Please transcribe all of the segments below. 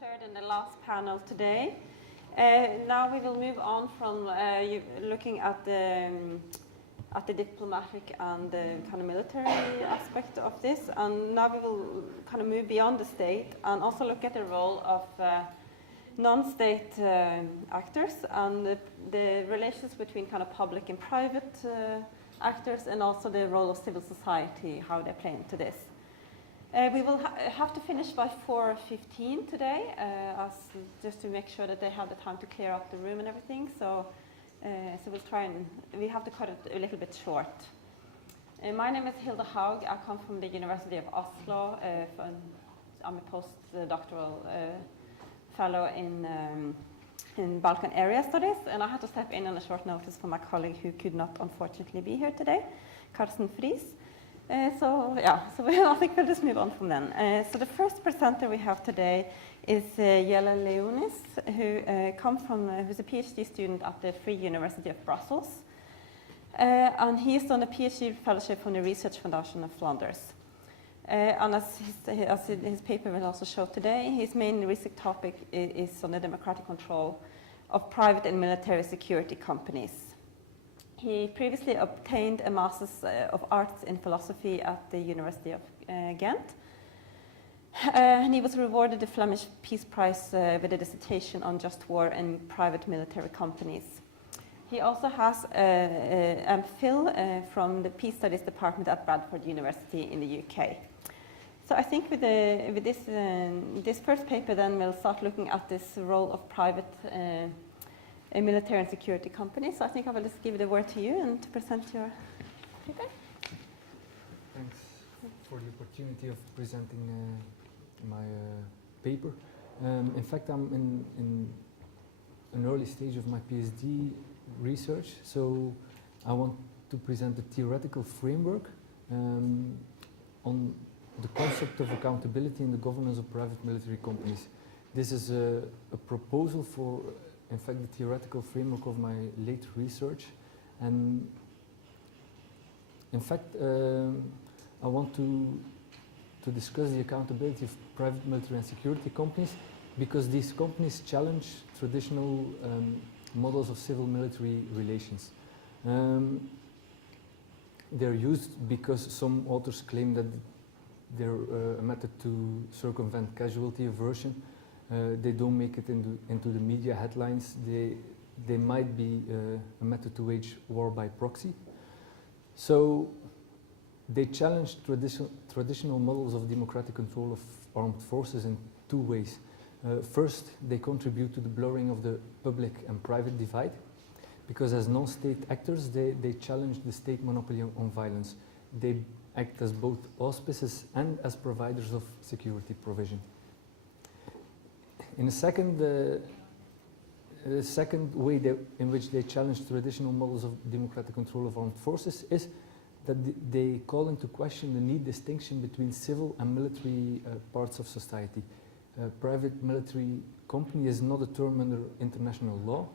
third and the last panel today. Now we will move on from looking at the diplomatic and the kind of military aspect of this, and now we will kind of move beyond the state and also look at the role of non-state actors and the relations between kind of public and private actors, and also the role of civil society, how they play into this. We will have to finish by 4:15 today, just to make sure that they have the time to clear up the room and everything. So we'll try and we have to cut it a little bit short. My name is Hilda Haug. I come from the University of Oslo. I'm a postdoctoral fellow in Balkan area studies, and I had to step in on a short notice for my colleague who could not unfortunately be here today, Karsten Friis. So I think we'll just move on from then. So the first presenter we have today is Jelle Leunis, who's a PhD student at the Free University of Brussels. And he's done a PhD fellowship from the Research Foundation of Flanders. And as his paper will also show today, his main research topic is on the democratic control of private and military security companies. He previously obtained a Master's of Arts in Philosophy at the University of Ghent. And he was rewarded the Flemish Peace Prize with a dissertation on just war and private military companies. He also has a MPhil from the Peace Studies Department at Bradford University in the UK. So I think with this first paper, then we'll start looking at this role of private military and security companies. So I think I will just give the word to you and to present your paper. Thanks for the opportunity of presenting my paper. In fact, I'm in an early stage of my PhD research, so I want to present a theoretical framework on the concept of accountability in the governance of private military companies. This is a proposal for, in fact, the theoretical framework of my late research, and in fact, I want to discuss the accountability of private military and security companies, because these companies challenge traditional models of civil-military relations. They're used because some authors claim that they're a method to circumvent casualty aversion. They don't make it into the media headlines. They might be a method to wage war by proxy. So they challenge traditional models of democratic control of armed forces in two ways. First, they contribute to the blurring of the public and private divide, because as non-state actors, they challenge the state monopoly on violence. They act as both auspices and as providers of security provision. In a second, the second way in which they challenge traditional models of democratic control of armed forces is that they call into question the neat distinction between civil and military parts of society. Private military company is not a term under international law,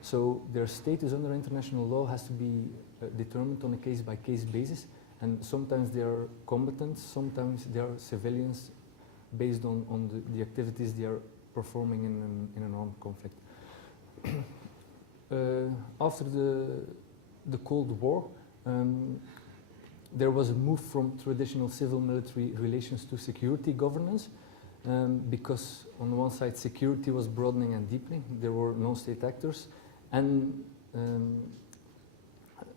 so their status under international law has to be determined on a case-by-case basis, and sometimes they are combatants, sometimes they are civilians, based on the activities they are performing in an armed conflict. After the Cold War, there was a move from traditional civil-military relations to security governance, because on one side security was broadening and deepening. There were non-state actors, and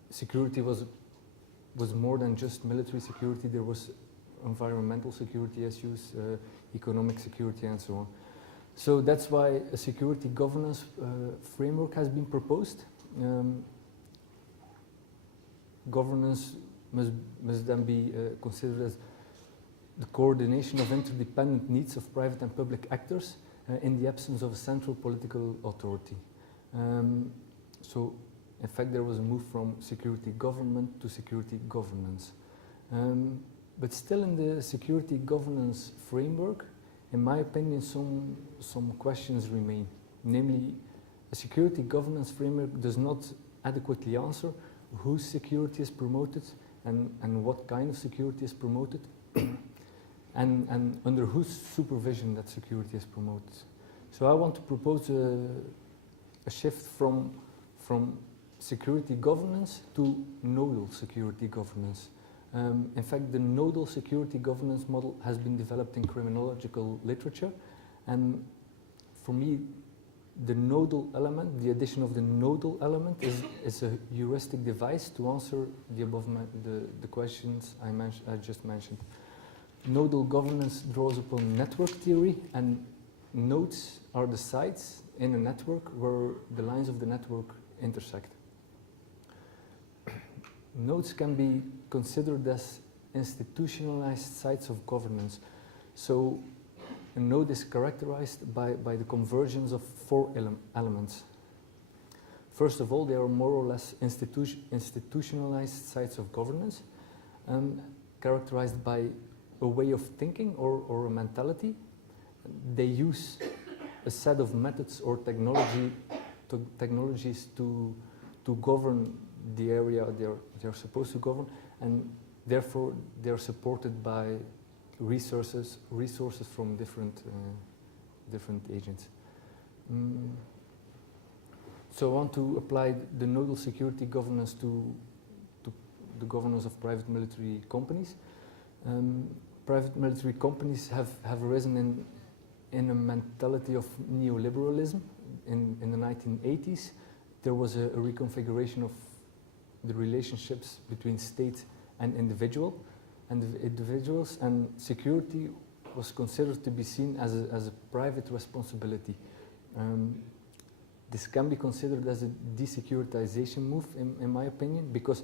security was more than just military security. There was environmental security issues, economic security, and so on. So that's why a security governance framework has been proposed. Governance must then be considered as the coordination of interdependent needs of private and public actors in the absence of a central political authority. So, in fact, there was a move from security government to security governance. But still in the security governance framework, in my opinion, some questions remain. Namely, a security governance framework does not adequately answer whose security is promoted and what kind of security is promoted. and under whose supervision that security is promoted. So I want to propose a shift from security governance to nodal security governance. In fact, the nodal security governance model has been developed in criminological literature, and for me, the nodal element, the addition of the nodal element is a heuristic device to answer the above the questions I just mentioned. Nodal governance draws upon network theory, and nodes are the sites in a network where the lines of the network intersect. Nodes can be considered as institutionalized sites of governance. So a node is characterized by the convergence of four elements. First of all, they are more or less institutionalized sites of governance, characterized by a way of thinking or a mentality. They use a set of methods or technologies to govern the area they're supposed to govern, and therefore they're supported by resources from different agents. So I want to apply the nodal security governance to the governance of private military companies. Private military companies have arisen in a mentality of neoliberalism. In the 1980s, there was a reconfiguration of the relationships between state and individuals, and security was considered to be seen as a private responsibility. This can be considered as a desecuritization move, in my opinion, because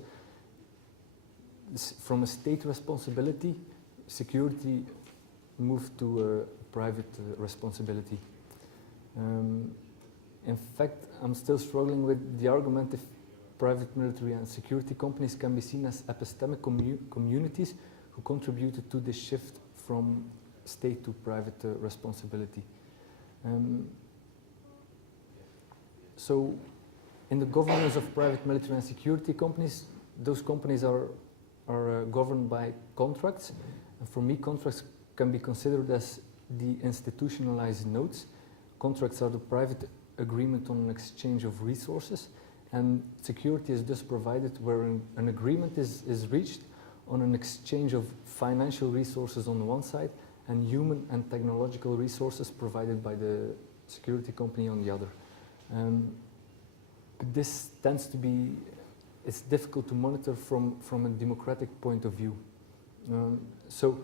from a state responsibility, security moved to a private responsibility. In fact, I'm still struggling with the argument if private military and security companies can be seen as epistemic communities who contributed to this shift from state to private responsibility. So in the governance of private military and security companies, those companies are governed by contracts. And for me, contracts can be considered as the institutionalized nodes. Contracts are the private agreement on an exchange of resources, and security is thus provided where an agreement is reached on an exchange of financial resources on the one side and human and technological resources provided by the security company on the other. But this tends to be, it's difficult to monitor from a democratic point of view. So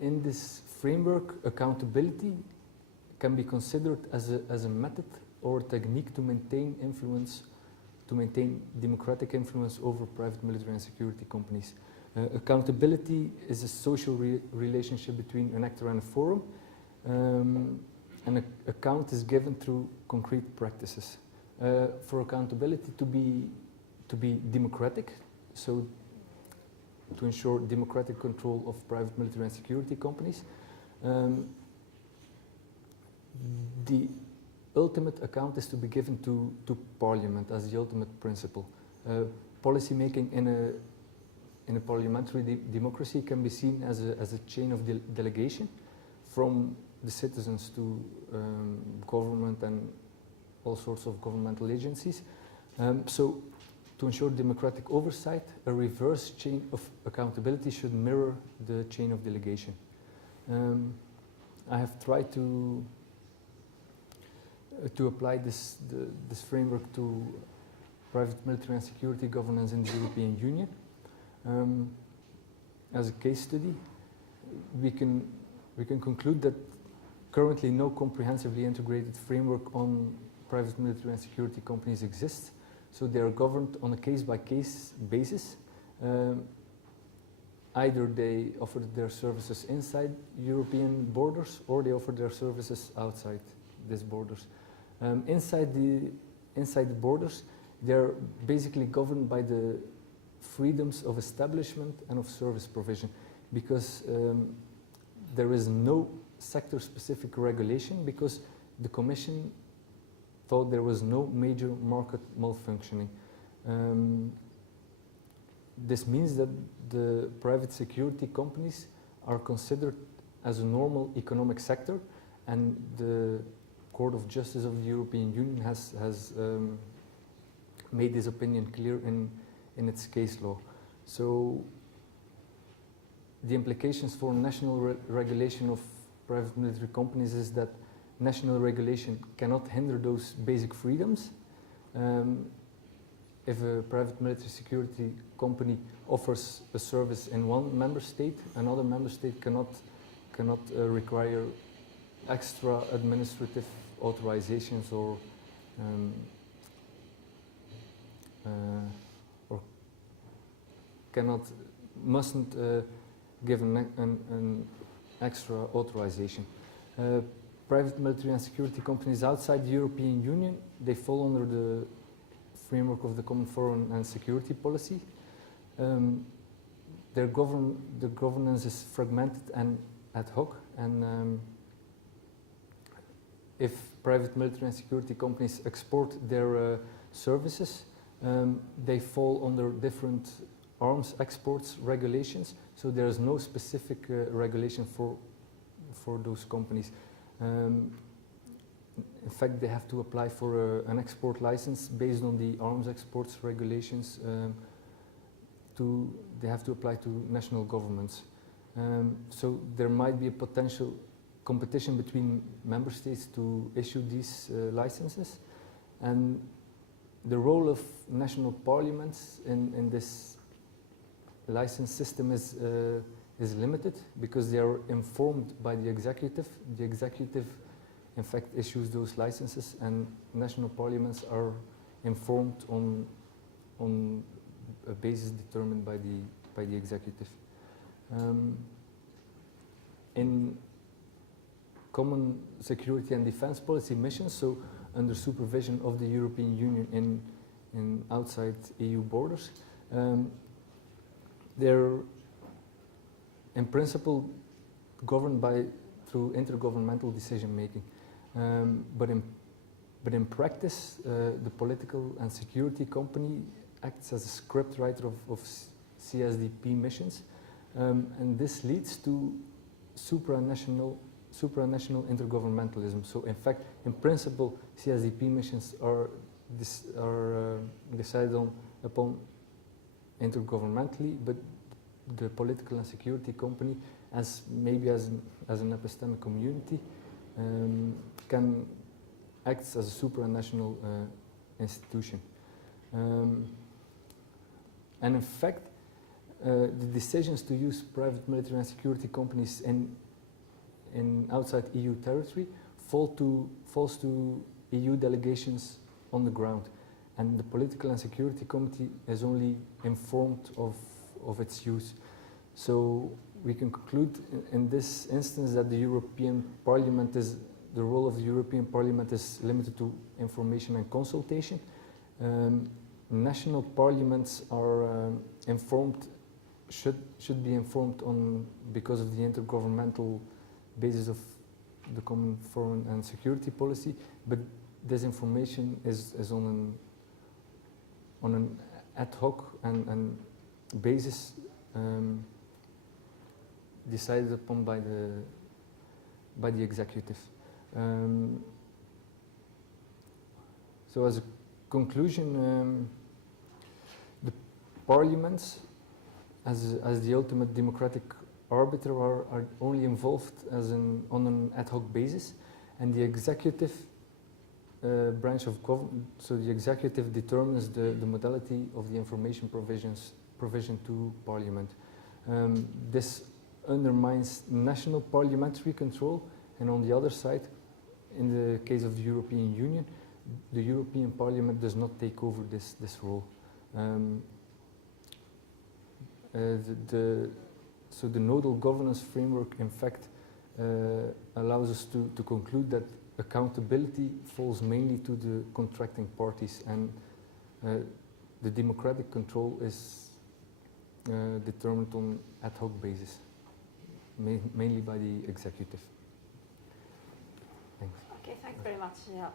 in this framework, accountability can be considered as a method or a technique to maintain influence, to maintain democratic influence over private military and security companies. Accountability is a social relationship between an actor and a forum, and an account is given through concrete practices. For accountability to be democratic, so to ensure democratic control of private military and security companies, the ultimate account is to be given to Parliament as the ultimate principle. Policymaking in a parliamentary democracy can be seen as a chain of delegation from the citizens to government and all sorts of governmental agencies. So to ensure democratic oversight, a reverse chain of accountability should mirror the chain of delegation. I have tried to apply this framework to private military and security governance in the European Union. As a case study, we can conclude that currently no comprehensively integrated framework on private military and security companies exists, so they are governed on a case-by-case basis. Either they offer their services inside European borders or they offer their services outside these borders. Inside the borders, they're basically governed by the freedoms of establishment and of service provision, because there is no sector-specific regulation, because the Commission thought there was no major market malfunctioning. This means that the private security companies are considered as a normal economic sector, and the Court of Justice of the European Union has made this opinion clear in its case law. So the implications for national regulation of private military companies is that national regulation cannot hinder those basic freedoms. If a private military security company offers a service in one member state, another member state cannot require extra administrative authorizations or mustn't give an extra authorization. Private military and security companies outside the European Union, they fall under the framework of the Common Foreign and Security Policy. The governance is fragmented and ad hoc, and if private military and security companies export their services, they fall under different arms exports regulations, so there is no specific regulation for those companies. In fact, they have to apply for an export license based on the arms exports regulations. They have to apply to national governments. So there might be a potential competition between member states to issue these licenses, and the role of national parliaments in this license system is limited because they are informed by the executive. The executive, in fact, issues those licenses, and national parliaments are informed on a basis determined by the executive. In common security and defense policy missions, so under supervision of the European Union in outside EU borders, they're in principle governed through intergovernmental decision making, but in practice, the political and security company acts as a script writer of CSDP missions, and this leads to supranational intergovernmentalism. So in fact, in principle, CSDP missions are decided upon intergovernmentally, but the political and security company, as an epistemic community, can act as a supranational institution. And in fact, the decisions to use private military and security companies in outside EU territory falls to EU delegations on the ground, and the political and security committee is only informed of its use. So we can conclude in this instance that the role of the European Parliament is limited to information and consultation. National parliaments are should be informed because of the intergovernmental basis of the common foreign and security policy, but this information is on an ad hoc and basis decided upon by the executive. So as a conclusion, the parliaments, as the ultimate democratic arbiter, are only involved on an ad hoc basis, and the executive branch of government, so the executive determines the modality of the information provision to Parliament. This undermines national parliamentary control, and on the other side, in the case of the European Union, the European Parliament does not take over this role. So the nodal governance framework, in fact, allows us to conclude that accountability falls mainly to the contracting parties, and the democratic control is determined on ad hoc basis, mainly by the executive. Thanks. Okay, thanks very much. Yeah,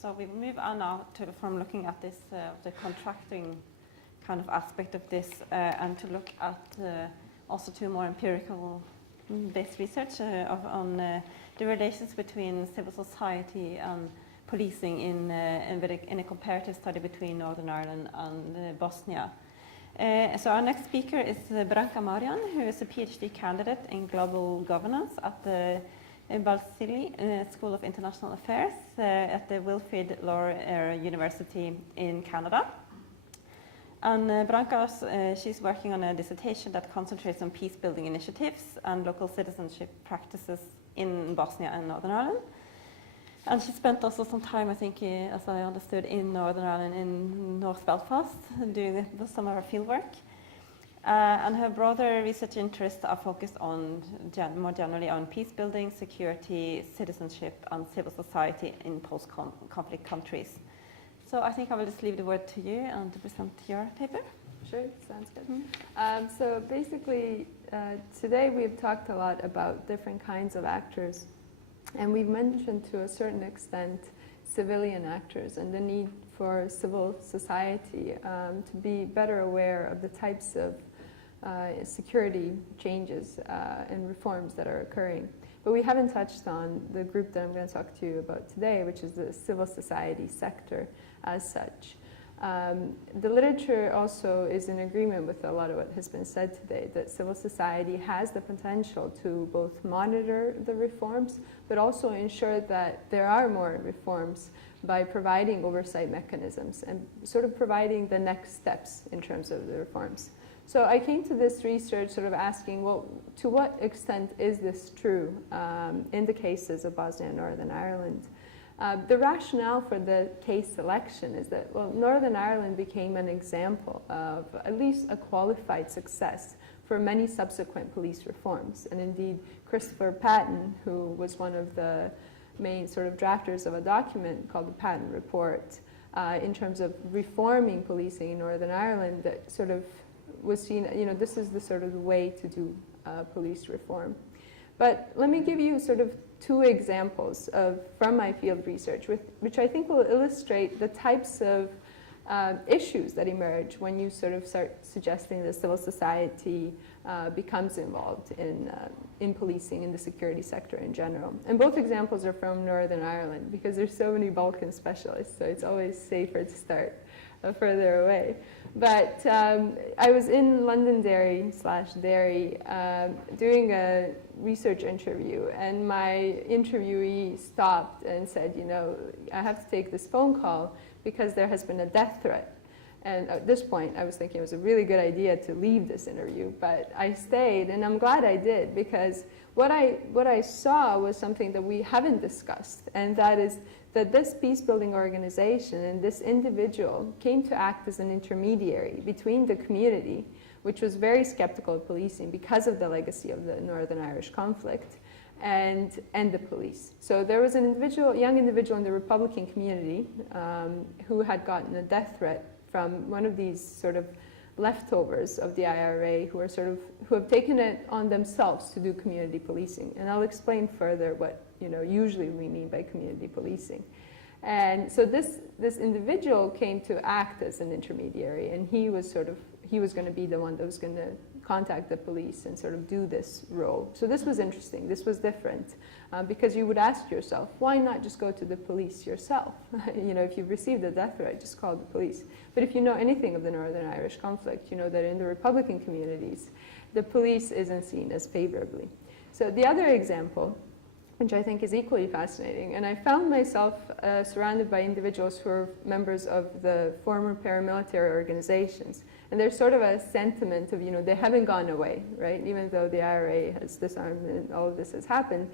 so we move on now from looking at this the contracting kind of aspect of this, and to look at also to more empirical this research on the relations between civil society and policing in a comparative study between Northern Ireland and Bosnia. So our next speaker is Branka Mariana, who is a PhD candidate in global governance at the Belgrade School of International Affairs at the Wilfrid Laurier University in Canada. And Branka, she's working on a dissertation that concentrates on peace-building initiatives and local citizenship practices in Bosnia and Northern Ireland. And she spent also some time, I think, as I understood, in Northern Ireland, in North Belfast, doing some of her fieldwork. And her broader research interests are focused on, more generally, on peace building, security, citizenship, and civil society in post-conflict countries. So I think I will just leave the word to you and to present your paper. Sure, sounds good. So basically, today we've talked a lot about different kinds of actors. And we've mentioned to a certain extent civilian actors and the need for civil society to be better aware of the types of security changes and reforms that are occurring. But we haven't touched on the group that I'm going to talk to you about today, which is the civil society sector as such. The literature also is in agreement with a lot of what has been said today, that civil society has the potential to both monitor the reforms, but also ensure that there are more reforms by providing oversight mechanisms and sort of providing the next steps in terms of the reforms. So I came to this research sort of asking, well, to what extent is this true in the cases of Bosnia and Northern Ireland? The rationale for the case selection is that, well, Northern Ireland became an example of at least a qualified success for many subsequent police reforms. And indeed, Christopher Patton, who was one of the main sort of drafters of a document called the Patton Report, in terms of reforming policing in Northern Ireland, that sort of was seen, this is the sort of the way to do police reform. But let me give you sort of two examples from my field research, which I think will illustrate the types of issues that emerge when you sort of start suggesting that civil society becomes involved in policing in the security sector in general. And both examples are from Northern Ireland, because there's so many Balkan specialists, so it's always safer to start further away. But I was in Londonderry doing a research interview, and my interviewee stopped and said, I have to take this phone call because there has been a death threat. And at this point, I was thinking it was a really good idea to leave this interview, but I stayed, and I'm glad I did, because what I saw was something that we haven't discussed, and that is that this peace-building organization and this individual came to act as an intermediary between the community, which was very skeptical of policing because of the legacy of the Northern Irish conflict, and the police. So there was an young individual in the Republican community who had gotten a death threat from one of these sort of leftovers of the IRA who have taken it on themselves to do community policing. And I'll explain further what usually we mean by community policing. And so this individual came to act as an intermediary, and he was going to be the one that was going to contact the police and sort of do this role. So this was interesting. This was different because you would ask yourself, why not just go to the police yourself? If you've received a death threat, just call the police. But if you know anything of the Northern Irish conflict, you know that in the Republican communities, the police isn't seen as favorably. So the other example, which I think is equally fascinating, and I found myself surrounded by individuals who are members of the former paramilitary organizations. And there's sort of a sentiment of, they haven't gone away, right? Even though the IRA has disarmed and all of this has happened,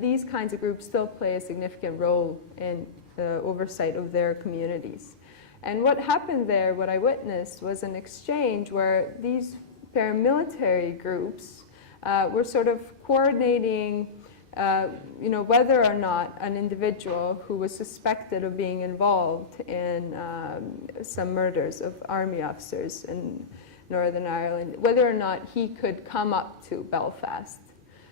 these kinds of groups still play a significant role in the oversight of their communities. And what happened there, what I witnessed, was an exchange where these paramilitary groups were sort of coordinating whether or not an individual who was suspected of being involved in some murders of army officers in Northern Ireland, whether or not he could come up to Belfast.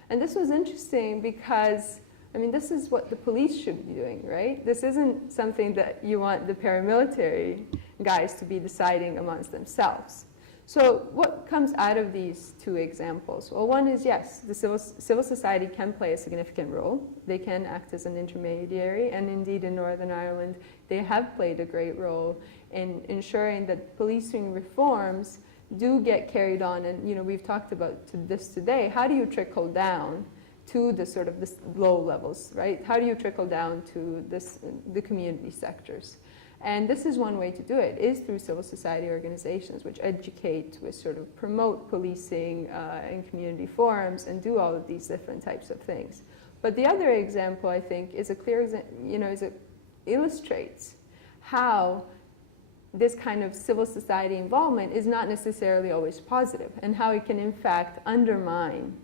And this was interesting because, this is what the police should be doing, right? This isn't something that you want the paramilitary guys to be deciding amongst themselves. So what comes out of these two examples? Well, one is, yes, the civil society can play a significant role. They can act as an intermediary, and indeed in Northern Ireland, they have played a great role in ensuring that policing reforms do get carried on. And we've talked about this today. How do you trickle down to the sort of the low levels, right? How do you trickle down to the community sectors? And this is one way to do it, is through civil society organizations which educate, which sort of promote policing in community forums and do all of these different types of things. But the other example, I think, is a clear example, illustrates how this kind of civil society involvement is not necessarily always positive, and how it can in fact undermine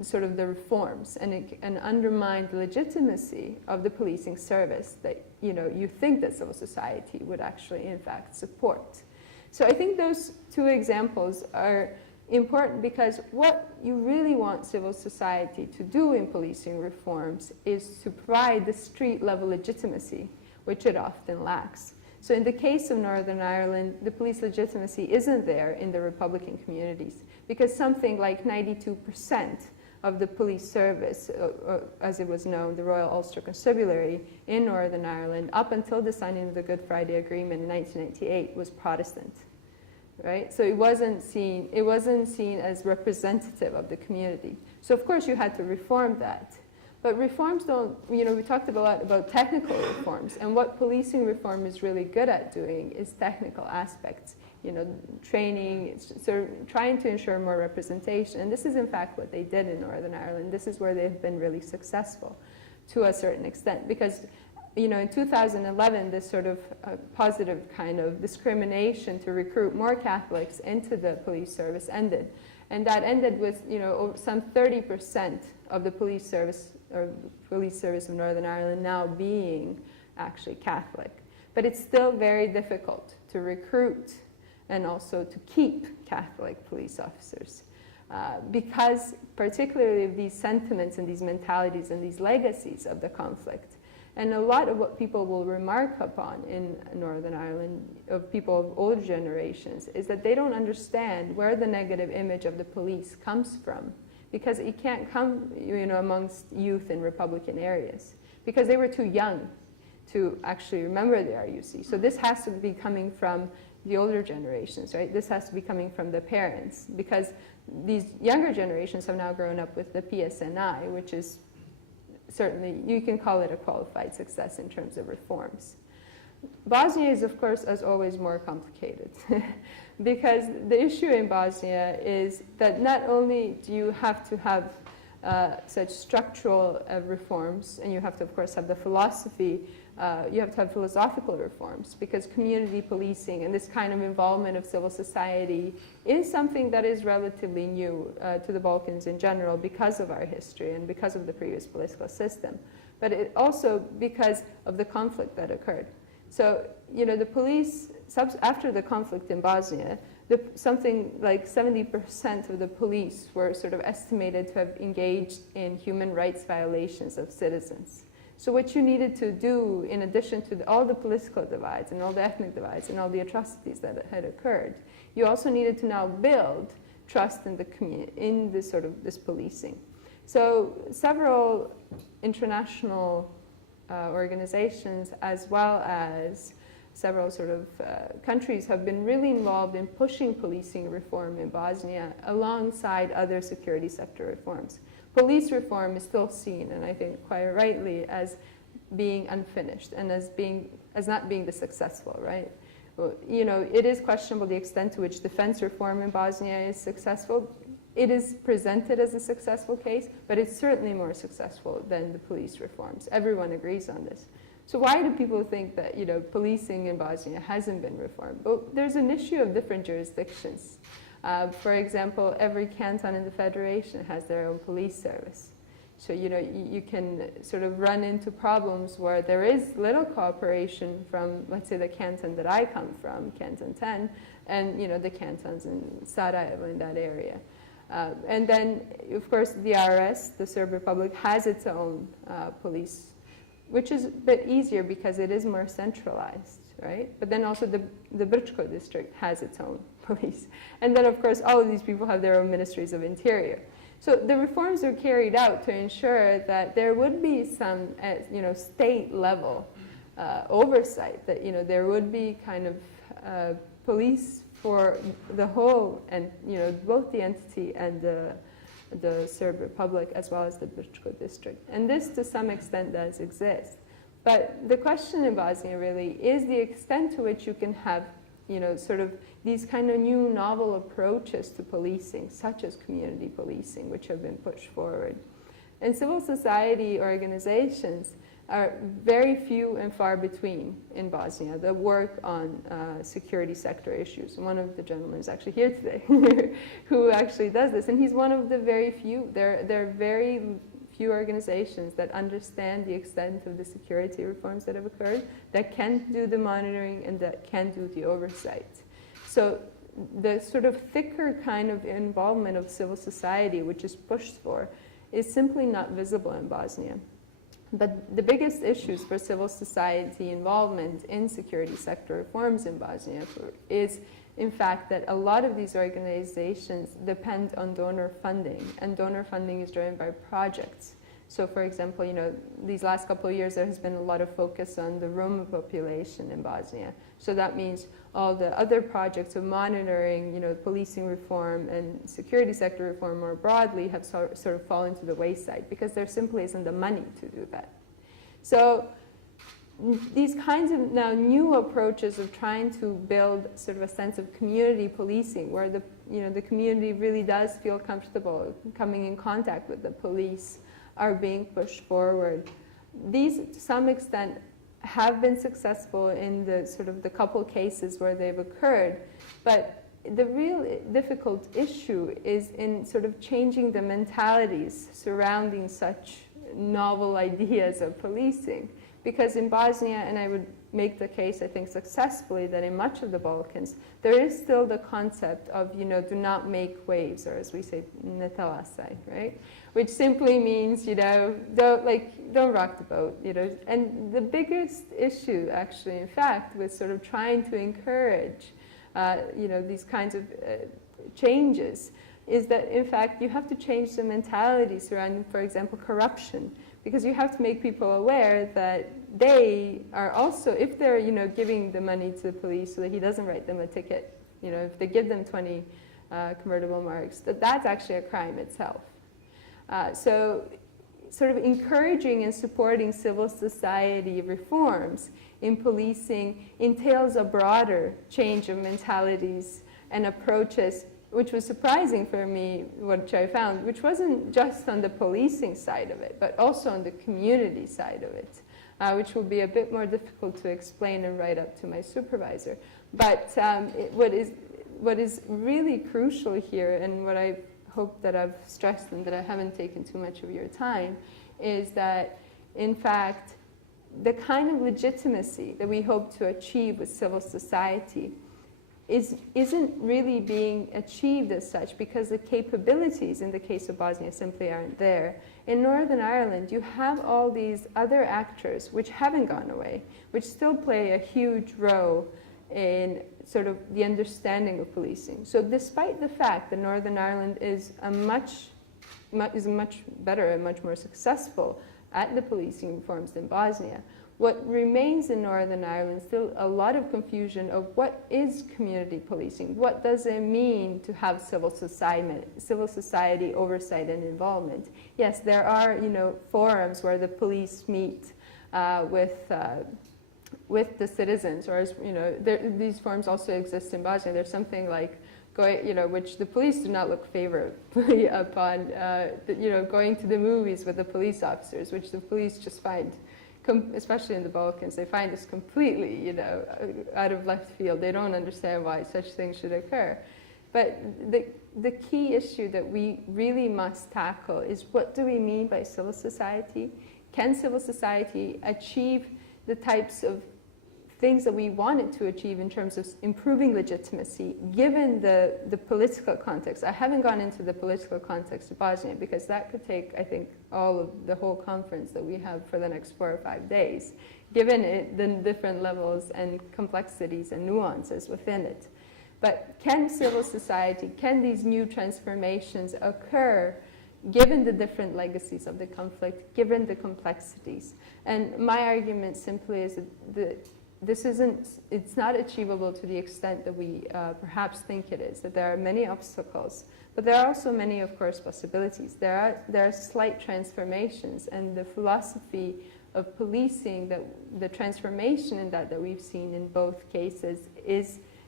sort of the reforms and undermine the legitimacy of the policing service that you think that civil society would actually in fact support. So I think those two examples are important, because what you really want civil society to do in policing reforms is to provide the street level legitimacy, which it often lacks. So in the case of Northern Ireland, the police legitimacy isn't there in the Republican communities, because something like 92% of the police service, as it was known, the Royal Ulster Constabulary in Northern Ireland, up until the signing of the Good Friday Agreement in 1998, was Protestant, right? So it wasn't seen as representative of the community. So of course you had to reform that. But reforms don't, we talked a lot about technical reforms, and what policing reform is really good at doing is technical aspects, training, sort of trying to ensure more representation. And this is in fact what they did in Northern Ireland. This is where they've been really successful to a certain extent, because in 2011, this sort of positive kind of discrimination to recruit more Catholics into the police service ended. And that ended with, some 30% of the police service of Northern Ireland now being actually Catholic. But it's still very difficult to recruit and also to keep Catholic police officers. Because particularly of these sentiments and these mentalities and these legacies of the conflict. And a lot of what people will remark upon in Northern Ireland, of people of older generations, is that they don't understand where the negative image of the police comes from. Because it can't come amongst youth in Republican areas. Because they were too young to actually remember the RUC. So this has to be coming from the older generations, right? This has to be coming from the parents. Because these younger generations have now grown up with the PSNI, which is certainly, you can call it a qualified success in terms of reforms. Bosnia is, of course, as always, more complicated. Because the issue in Bosnia is that not only do you have to have such structural reforms, and you have to, of course, have the philosophy, you have to have philosophical reforms, because community policing and this kind of involvement of civil society is something that is relatively new to the Balkans in general, because of our history and because of the previous political system, but it also because of the conflict that occurred. So, the police, after the conflict in Bosnia, something like 70% of the police were sort of estimated to have engaged in human rights violations of citizens. So what you needed to do, in addition to all the political divides and all the ethnic divides and all the atrocities that had occurred, you also needed to now build trust in the community, in this sort of this policing. So several international organizations, as well as several sort of countries, have been really involved in pushing policing reform in Bosnia alongside other security sector reforms. Police reform is still seen, and I think quite rightly, as being unfinished and as not being the successful, right? Well, it is questionable the extent to which defense reform in Bosnia is successful. It is presented as a successful case, but it's certainly more successful than the police reforms. Everyone agrees on this. So why do people think that policing in Bosnia hasn't been reformed? Well, there's an issue of different jurisdictions. For example, every canton in the federation has their own police service. So you can sort of run into problems where there is little cooperation from, let's say, the canton that I come from, Canton 10, and the cantons in Sarajevo, in that area. And then, of course, the RS, the Serb Republic, has its own police, which is a bit easier because it is more centralized, right? But then also the Brčko district has its own police. And then, of course, all of these people have their own ministries of interior. So the reforms were carried out to ensure that there would be some, state-level oversight, that, there would be kind of police for the whole, and, both the entity and the Serb Republic, as well as the Brčko district. And this, to some extent, does exist. But the question in Bosnia really is the extent to which you can have, sort of these kind of new novel approaches to policing, such as community policing, which have been pushed forward. And civil society organizations are very few and far between in Bosnia that work on security sector issues. And one of the gentlemen is actually here today who actually does this. And he's one of the very few. There are very few organizations that understand the extent of the security reforms that have occurred, that can do the monitoring and that can do the oversight. So the sort of thicker kind of involvement of civil society, which is pushed for, is simply not visible in Bosnia. But the biggest issues for civil society involvement in security sector reforms in Bosnia is, in fact, that a lot of these organizations depend on donor funding, and donor funding is driven by projects. So, for example, these last couple of years there has been a lot of focus on the Roma population in Bosnia. So that means all the other projects of monitoring, policing reform and security sector reform more broadly have sort of fallen to the wayside because there simply isn't the money to do that. So these kinds of now new approaches of trying to build sort of a sense of community policing, where the community really does feel comfortable coming in contact with the police, are being pushed forward. These, to some extent, have been successful in the sort of the couple cases where they've occurred, but the real difficult issue is in sort of changing the mentalities surrounding such novel ideas of policing. Because in Bosnia, and I would make the case, I think, successfully, that in much of the Balkans, there is still the concept of, do not make waves, or as we say, ne talasaj, right? Which simply means, don't rock the boat, And the biggest issue, actually, in fact, with sort of trying to encourage, these kinds of changes, is that, in fact, you have to change the mentality surrounding, for example, corruption. Because you have to make people aware that they are also, if they're, giving the money to the police so that he doesn't write them a ticket, if they give them 20 convertible marks, that's actually a crime itself. So sort of encouraging and supporting civil society reforms in policing entails a broader change of mentalities and approaches, which was surprising for me, which I found, which wasn't just on the policing side of it, but also on the community side of it, which will be a bit more difficult to explain and write up to my supervisor. But what is really crucial here, and what I hope that I've stressed and that I haven't taken too much of your time, is that, in fact, the kind of legitimacy that we hope to achieve with civil society isn't really being achieved as such because the capabilities in the case of Bosnia simply aren't there. In Northern Ireland, you have all these other actors which haven't gone away, which still play a huge role in sort of the understanding of policing. So despite the fact that Northern Ireland is much better and much more successful at the policing reforms than Bosnia, what remains in Northern Ireland still a lot of confusion of what is community policing? What does it mean to have civil society oversight and involvement? Yes, there are forums where the police meet with the citizens, or these forums also exist in Bosnia. There's something like which the police do not look favorably upon, going to the movies with the police officers, which the police just find, especially in the Balkans, they find this completely, out of left field. They don't understand why such things should occur. But the key issue that we really must tackle is, what do we mean by civil society? Can civil society achieve the types of things that we want it to achieve in terms of improving legitimacy, given the political context? I haven't gone into the political context of Bosnia because that could take, I think, all of the whole conference that we have for the next 4 or 5 days, given the different levels and complexities and nuances within it. But can civil society, can these new transformations occur given the different legacies of the conflict, given the complexities? And my argument simply is that it's not achievable to the extent that we perhaps think it is, that there are many obstacles, but there are also many, of course, possibilities. There are slight transformations, and the philosophy of policing, that the transformation in that we've seen in both cases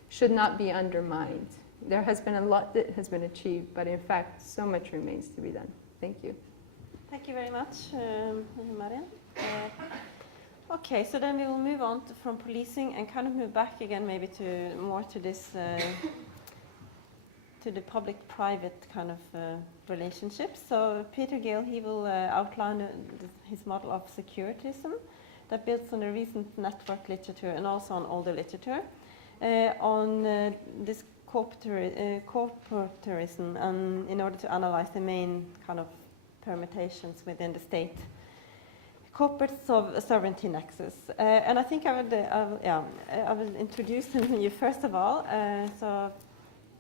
should not be undermined. There has been a lot that has been achieved, but in fact, so much remains to be done. Thank you. Thank you very much, Marijan. Okay, so then we will move on from policing and kind of move back again maybe to more to this, to the public-private kind of relationship. So Peter Gill, he will outline his model of securitism that builds on the recent network literature and also on older literature on this corporatism, and in order to analyze the main kind of permutations within the state corporate sovereignty nexus. And I think I will introduce you first of all. So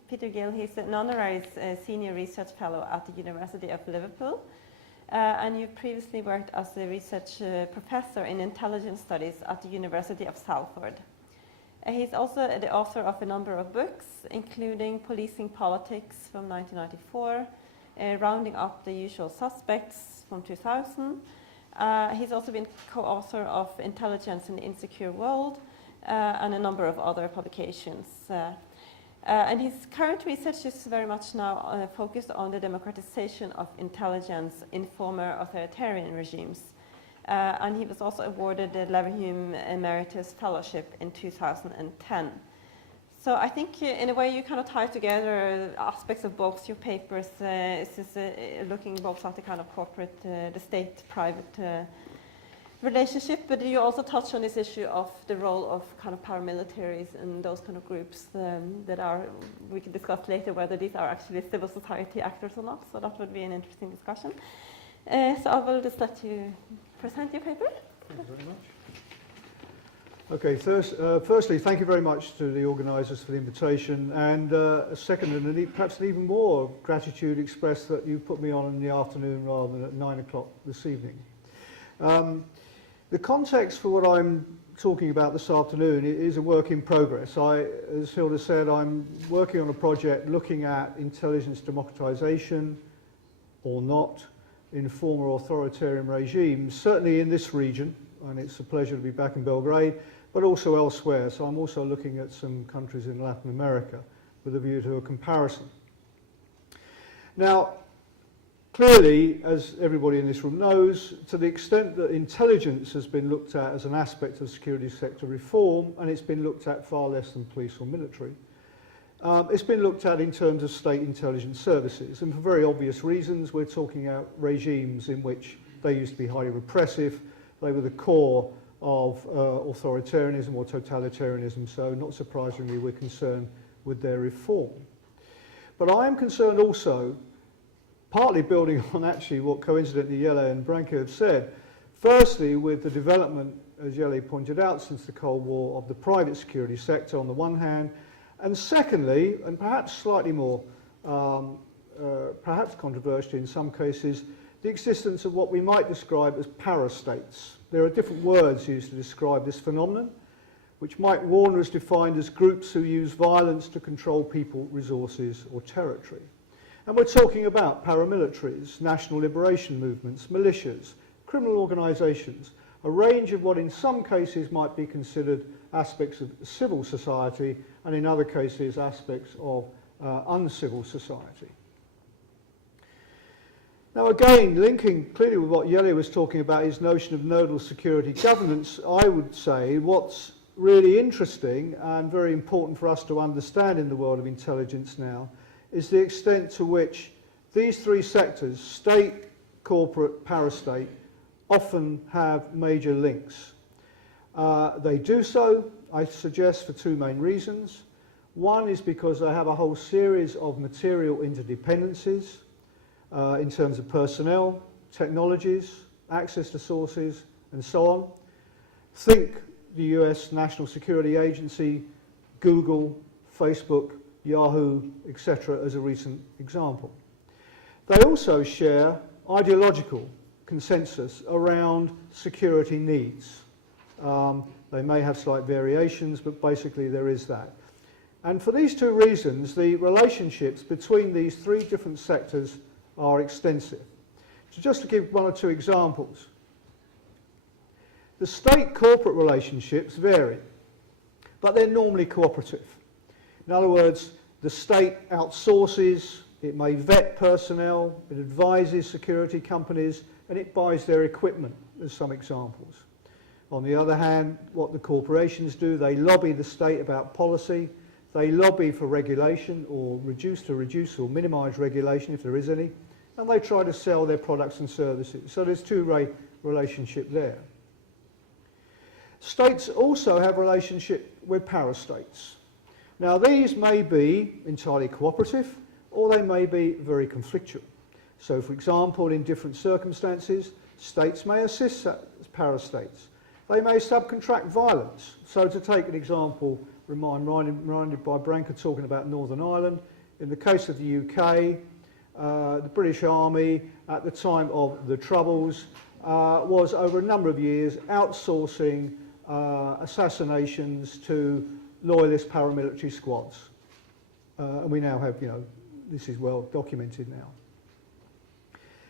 Peter Gill, he's an honorary senior research fellow at the University of Liverpool. And you previously worked as a research professor in intelligence studies at the University of Salford. He's also the author of a number of books, including Policing Politics from 1994, Rounding Up the Usual Suspects from 2000. He's also been co-author of Intelligence in the Insecure World and a number of other publications. And his current research is very much now focused on the democratization of intelligence in former authoritarian regimes. And he was also awarded the Leverhulme Emeritus Fellowship in 2010. So I think in a way you kind of tie together aspects of both your papers, looking both at the kind of corporate, the state-private relationship, but you also touch on this issue of the role of kind of paramilitaries and those kind of groups that are, we can discuss later whether these are actually civil society actors or not, so that would be an interesting discussion. So I will just let you present your paper. Thank you very much. Okay, firstly, thank you very much to the organisers for the invitation, and a second, and perhaps an even more gratitude expressed that you put me on in the afternoon rather than at 9 o'clock this evening. The context for what I'm talking about this afternoon is a work in progress. As Hilda said, I'm working on a project looking at intelligence democratisation or not in former authoritarian regimes, certainly in this region, and it's a pleasure to be back in Belgrade, but also elsewhere. So I'm also looking at some countries in Latin America with a view to a comparison. Now, clearly, as everybody in this room knows, to the extent that intelligence has been looked at as an aspect of security sector reform, and it's been looked at far less than police or military, it's been looked at in terms of state intelligence services, and for very obvious reasons. We're talking about regimes in which they used to be highly repressive. They were the core of authoritarianism or totalitarianism, so not surprisingly we're concerned with their reform. But I am concerned also, partly building on actually what coincidentally Jelle and Branka have said, firstly with the development, as Jelle pointed out, since the Cold War of the private security sector on the one hand, and secondly, and perhaps slightly more, perhaps controversially in some cases, the existence of what we might describe as parastates. There are different words used to describe this phenomenon, which Mike Warner has defined as groups who use violence to control people, resources, or territory. And we're talking about paramilitaries, national liberation movements, militias, criminal organisations, a range of what in some cases might be considered aspects of civil society, and in other cases aspects of uncivil society. Now again, linking clearly with what Jelle was talking about, his notion of nodal security governance, I would say what's really interesting and very important for us to understand in the world of intelligence now is the extent to which these three sectors, state, corporate, parastate, often have major links. They do so, I suggest, for two main reasons. One is because they have a whole series of material interdependencies in terms of personnel, technologies, access to sources, and so on. Think the US National Security Agency, Google, Facebook, Yahoo, etc. as a recent example. They also share ideological consensus around security needs. They may have slight variations, but basically there is that. And for these two reasons, the relationships between these three different sectors are extensive. So just to give one or two examples, the state-corporate relationships vary, but they're normally cooperative. In other words, the state outsources, it may vet personnel, it advises security companies, and it buys their equipment, as some examples. On the other hand, what the corporations do, they lobby the state about policy, they lobby for regulation or reduce or minimise regulation if there is any, and they try to sell their products and services. So there's two-way relationship there. States also have a relationship with parastates. Now these may be entirely cooperative or they may be very conflictual. So for example, in different circumstances, states may assist parastates. They may subcontract violence. So to take an example, reminded by Branka talking about Northern Ireland, in the case of the UK, the British Army at the time of the Troubles was over a number of years outsourcing assassinations to loyalist paramilitary squads. And we now have, this is well documented now.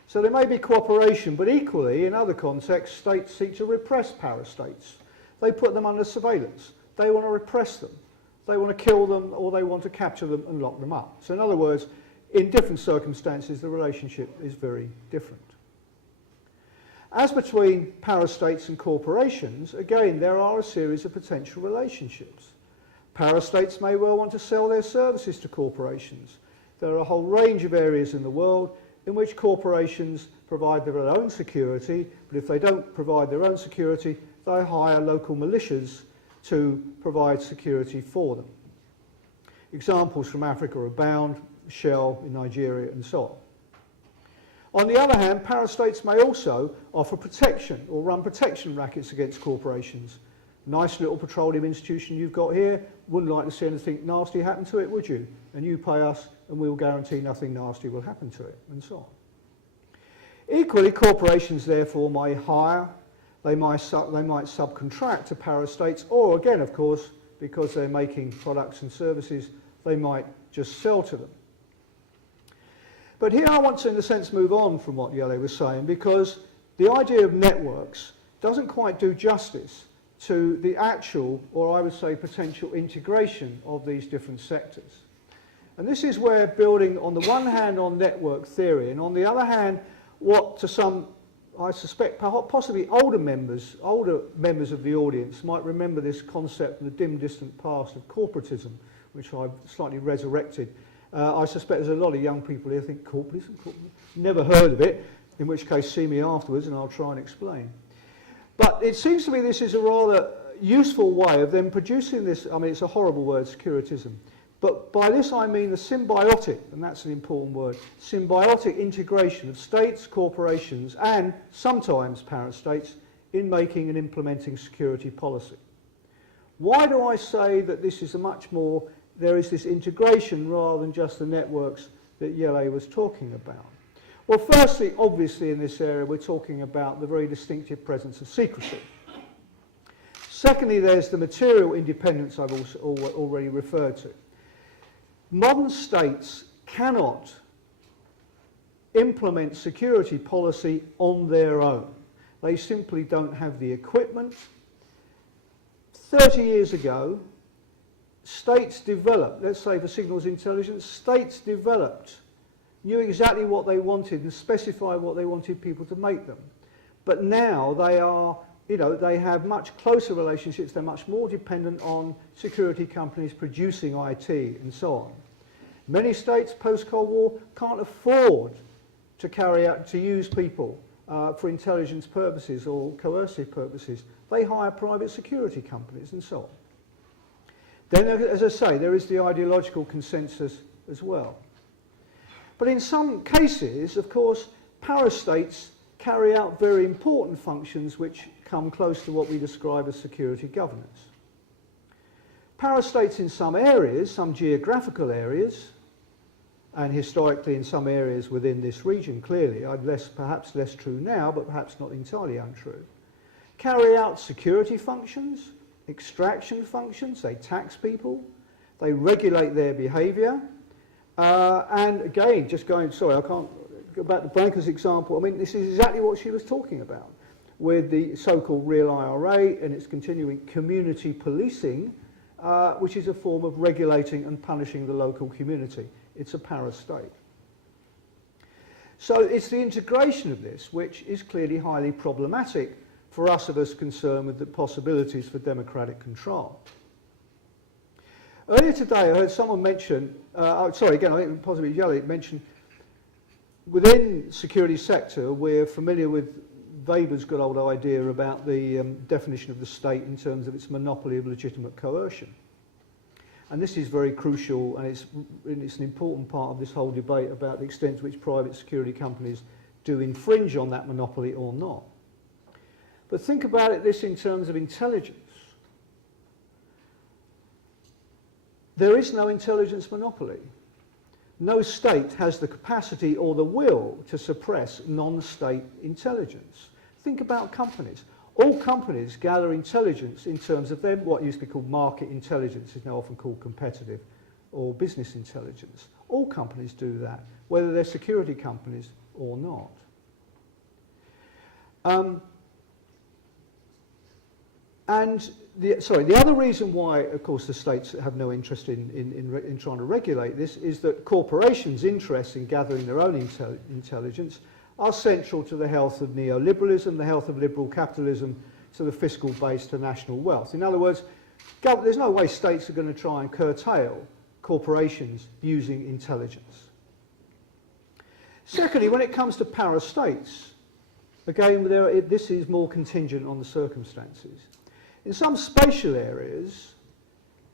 So there may be cooperation, but equally, in other contexts, states seek to repress parastates. They put them under surveillance. They want to repress them. They want to kill them, or they want to capture them and lock them up. So in other words, in different circumstances, the relationship is very different. As between parastates and corporations, again, there are a series of potential relationships. Parastates may well want to sell their services to corporations. There are a whole range of areas in the world in which corporations provide their own security, but if they don't provide their own security, they hire local militias to provide security for them. Examples from Africa abound, Shell in Nigeria and so on. On the other hand, parastates may also offer protection or run protection rackets against corporations. Nice little petroleum institution you've got here, wouldn't like to see anything nasty happen to it, would you? And you pay us and we'll guarantee nothing nasty will happen to it, and so on. Equally, corporations therefore may hire, they might subcontract to parastates, or again, of course, because they're making products and services, they might just sell to them. But here I want to, in a sense, move on from what Jelle was saying, because the idea of networks doesn't quite do justice to the actual, or I would say potential integration of these different sectors. And this is where building on the one hand on network theory, and on the other hand, what to some, I suspect, possibly older members of the audience might remember this concept from the dim distant past of corporatism, which I've slightly resurrected. I suspect there's a lot of young people here who think corporatism, never heard of it, in which case see me afterwards and I'll try and explain. But it seems to me this is a rather useful way of them producing this, I mean it's a horrible word, securitism, but by this I mean the symbiotic, and that's an important word, symbiotic integration of states, corporations and sometimes parastates in making and implementing security policy. Why do I say that this is a much more, there is this integration rather than just the networks that Jelle was talking about? Well, firstly, obviously in this area we're talking about the very distinctive presence of secrecy. Secondly, there's the material independence I've also already referred to. Modern states cannot implement security policy on their own. They simply don't have the equipment. 30 years ago, states developed, let's say for signals intelligence, states developed, knew exactly what they wanted and specified what they wanted people to make them. But now they are, they have much closer relationships, they're much more dependent on security companies producing IT and so on. Many states post-Cold War can't afford to use people for intelligence purposes or coercive purposes. They hire private security companies and so on. Then, as I say, there is the ideological consensus as well. But in some cases, of course, parastates carry out very important functions which come close to what we describe as security governance. Parastates in some areas, some geographical areas, and historically in some areas within this region, clearly, perhaps less true now, but perhaps not entirely untrue, carry out security functions, extraction functions, they tax people, they regulate their behaviour, and again, I can't go back to Branka's example, I mean, this is exactly what she was talking about, with the so-called real IRA and its continuing community policing, which is a form of regulating and punishing the local community. It's a parastate. So it's the integration of this which is clearly highly problematic for us of us concerned with the possibilities for democratic control. Earlier today I heard someone mention, I think possibly Jelle mentioned, within security sector we're familiar with Weber's good old idea about the definition of the state in terms of its monopoly of legitimate coercion. And this is very crucial, and it's an important part of this whole debate about the extent to which private security companies do infringe on that monopoly or not. But think about this in terms of intelligence. There is no intelligence monopoly. No state has the capacity or the will to suppress non-state intelligence. Think about companies. All companies gather intelligence in terms of them, what used to be called market intelligence is now often called competitive or business intelligence. All companies do that, whether they're security companies or not. The other reason why, of course, the states have no interest in trying to regulate this is that corporations' interests in gathering their own intelligence are central to the health of neoliberalism, the health of liberal capitalism, to the fiscal base, to national wealth. In other words, there's no way states are going to try and curtail corporations using intelligence. Secondly, when it comes to parastates, again, this is more contingent on the circumstances. In some spatial areas,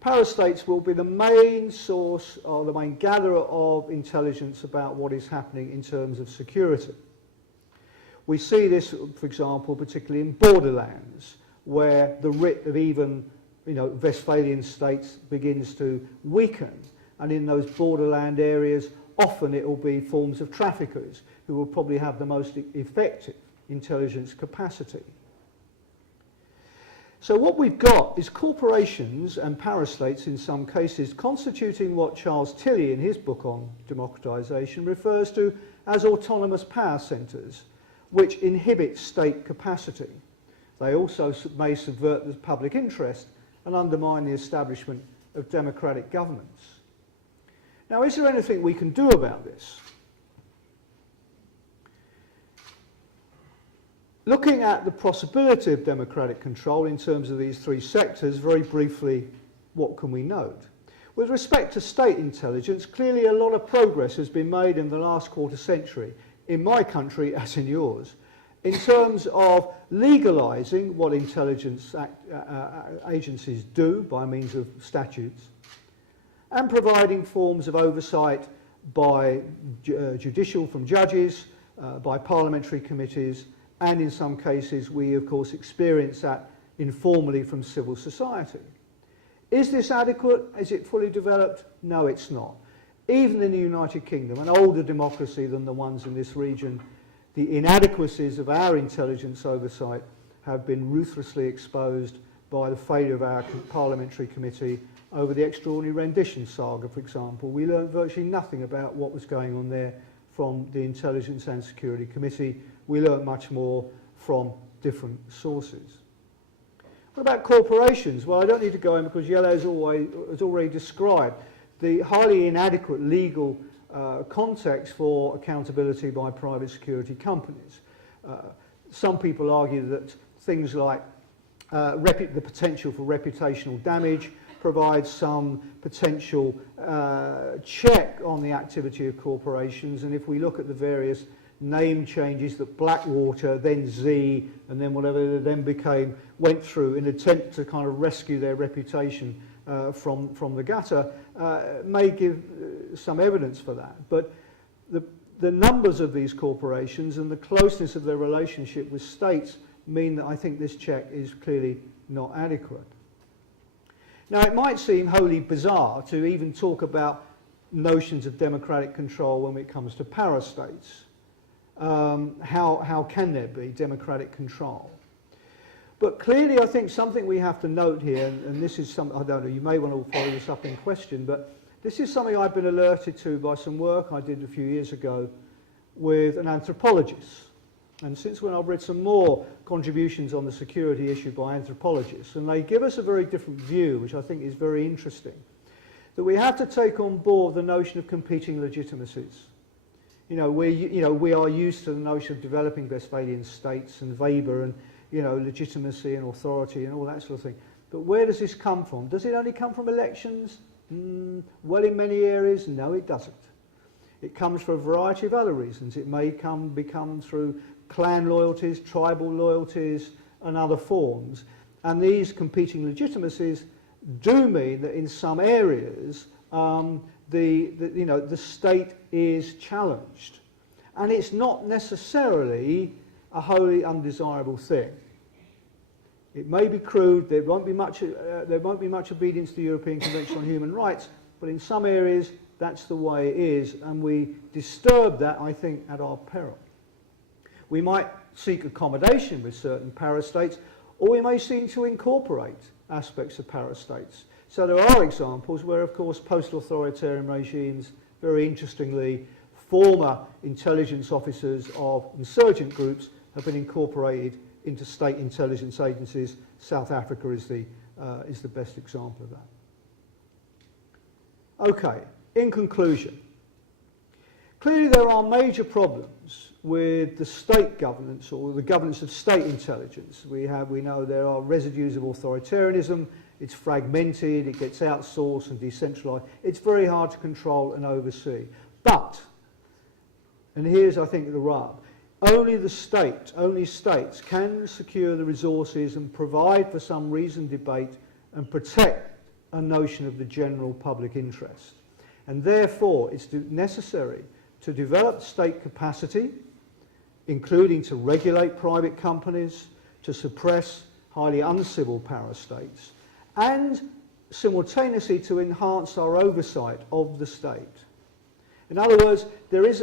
parastates will be the main source or the main gatherer of intelligence about what is happening in terms of security. We see this, for example, particularly in borderlands, where the writ of even Westphalian states begins to weaken. And in those borderland areas, often it will be forms of traffickers who will probably have the most effective intelligence capacity. So what we've got is corporations and parastates in some cases constituting what Charles Tilly in his book on democratisation refers to as autonomous power centres, which inhibit state capacity. They also may subvert the public interest and undermine the establishment of democratic governments. Now, is there anything we can do about this? Looking at the possibility of democratic control in terms of these three sectors, very briefly, what can we note? With respect to state intelligence, clearly a lot of progress has been made in the last quarter century, in my country as in yours, in terms of legalising what intelligence agencies do by means of statutes, and providing forms of oversight by from judges, by parliamentary committees, and in some cases we of course experience that informally from civil society. Is this adequate? Is it fully developed? No, it's not. Even in the United Kingdom, an older democracy than the ones in this region, the inadequacies of our intelligence oversight have been ruthlessly exposed by the failure of our parliamentary committee over the extraordinary rendition saga, for example. We learned virtually nothing about what was going on there from the Intelligence and Security Committee. We learned much more from different sources. What about corporations? Well, I don't need to go in because Jelle has already described the highly inadequate legal context for accountability by private security companies. Some people argue that things like the potential for reputational damage provides some potential check on the activity of corporations, and if we look at the various name changes that Blackwater, then Z, and then whatever they then went through in an attempt to kind of rescue their reputation from the gutter, may give some evidence for that. But the numbers of these corporations and the closeness of their relationship with states mean that I think this check is clearly not adequate. Now, it might seem wholly bizarre to even talk about notions of democratic control when it comes to parastates. How can there be democratic control? But clearly, I think something we have to note here, and this is something, I don't know, you may want to follow this up in question, but this is something I've been alerted to by some work I did a few years ago with an anthropologist. And since when I've read some more contributions on the security issue by anthropologists, and they give us a very different view, which I think is very interesting, that we have to take on board the notion of competing legitimacies. We are used to the notion of developing Westphalian states and Weber and legitimacy and authority and all that sort of thing. But where does this come from? Does it only come from elections? Well, in many areas, no, it doesn't. It comes for a variety of other reasons. It may become through clan loyalties, tribal loyalties, and other forms. And these competing legitimacies do mean that in some areas the state is challenged, and it's not necessarily a wholly undesirable thing. It may be crude. There won't be much obedience to the European Convention on Human Rights, but in some areas that's the way it is, and we disturb that, I think, at our peril. We might seek accommodation with certain parastates, or we may seek to incorporate aspects of parastates. So there are examples where, of course, post-authoritarian regimes, very interestingly, former intelligence officers of insurgent groups have been incorporated into state intelligence agencies. South Africa is the best example of that. Okay, in conclusion, clearly there are major problems with the state governance or the governance of state intelligence. We know there are residues of authoritarianism. It's fragmented, it gets outsourced and decentralised. It's very hard to control and oversee. But, and here's, I think, the rub, only states can secure the resources and provide for some reasoned debate and protect a notion of the general public interest. And therefore, it's necessary to develop state capacity, including to regulate private companies, to suppress highly uncivil parastates, and simultaneously to enhance our oversight of the state. In other words, there is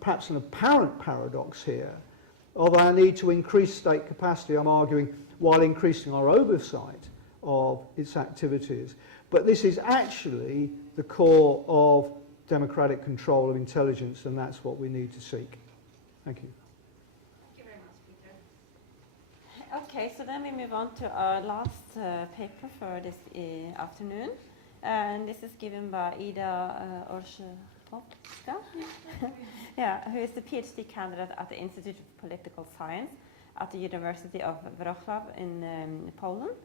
perhaps an apparent paradox here of our need to increase state capacity, I'm arguing, while increasing our oversight of its activities. But this is actually the core of democratic control of intelligence, and that's what we need to seek. Thank you. Okay, so then we move on to our last paper for this afternoon. And this is given by Ida Orzechowska, who is the PhD candidate at the Institute of Political Science at the University of Wrocław in Poland,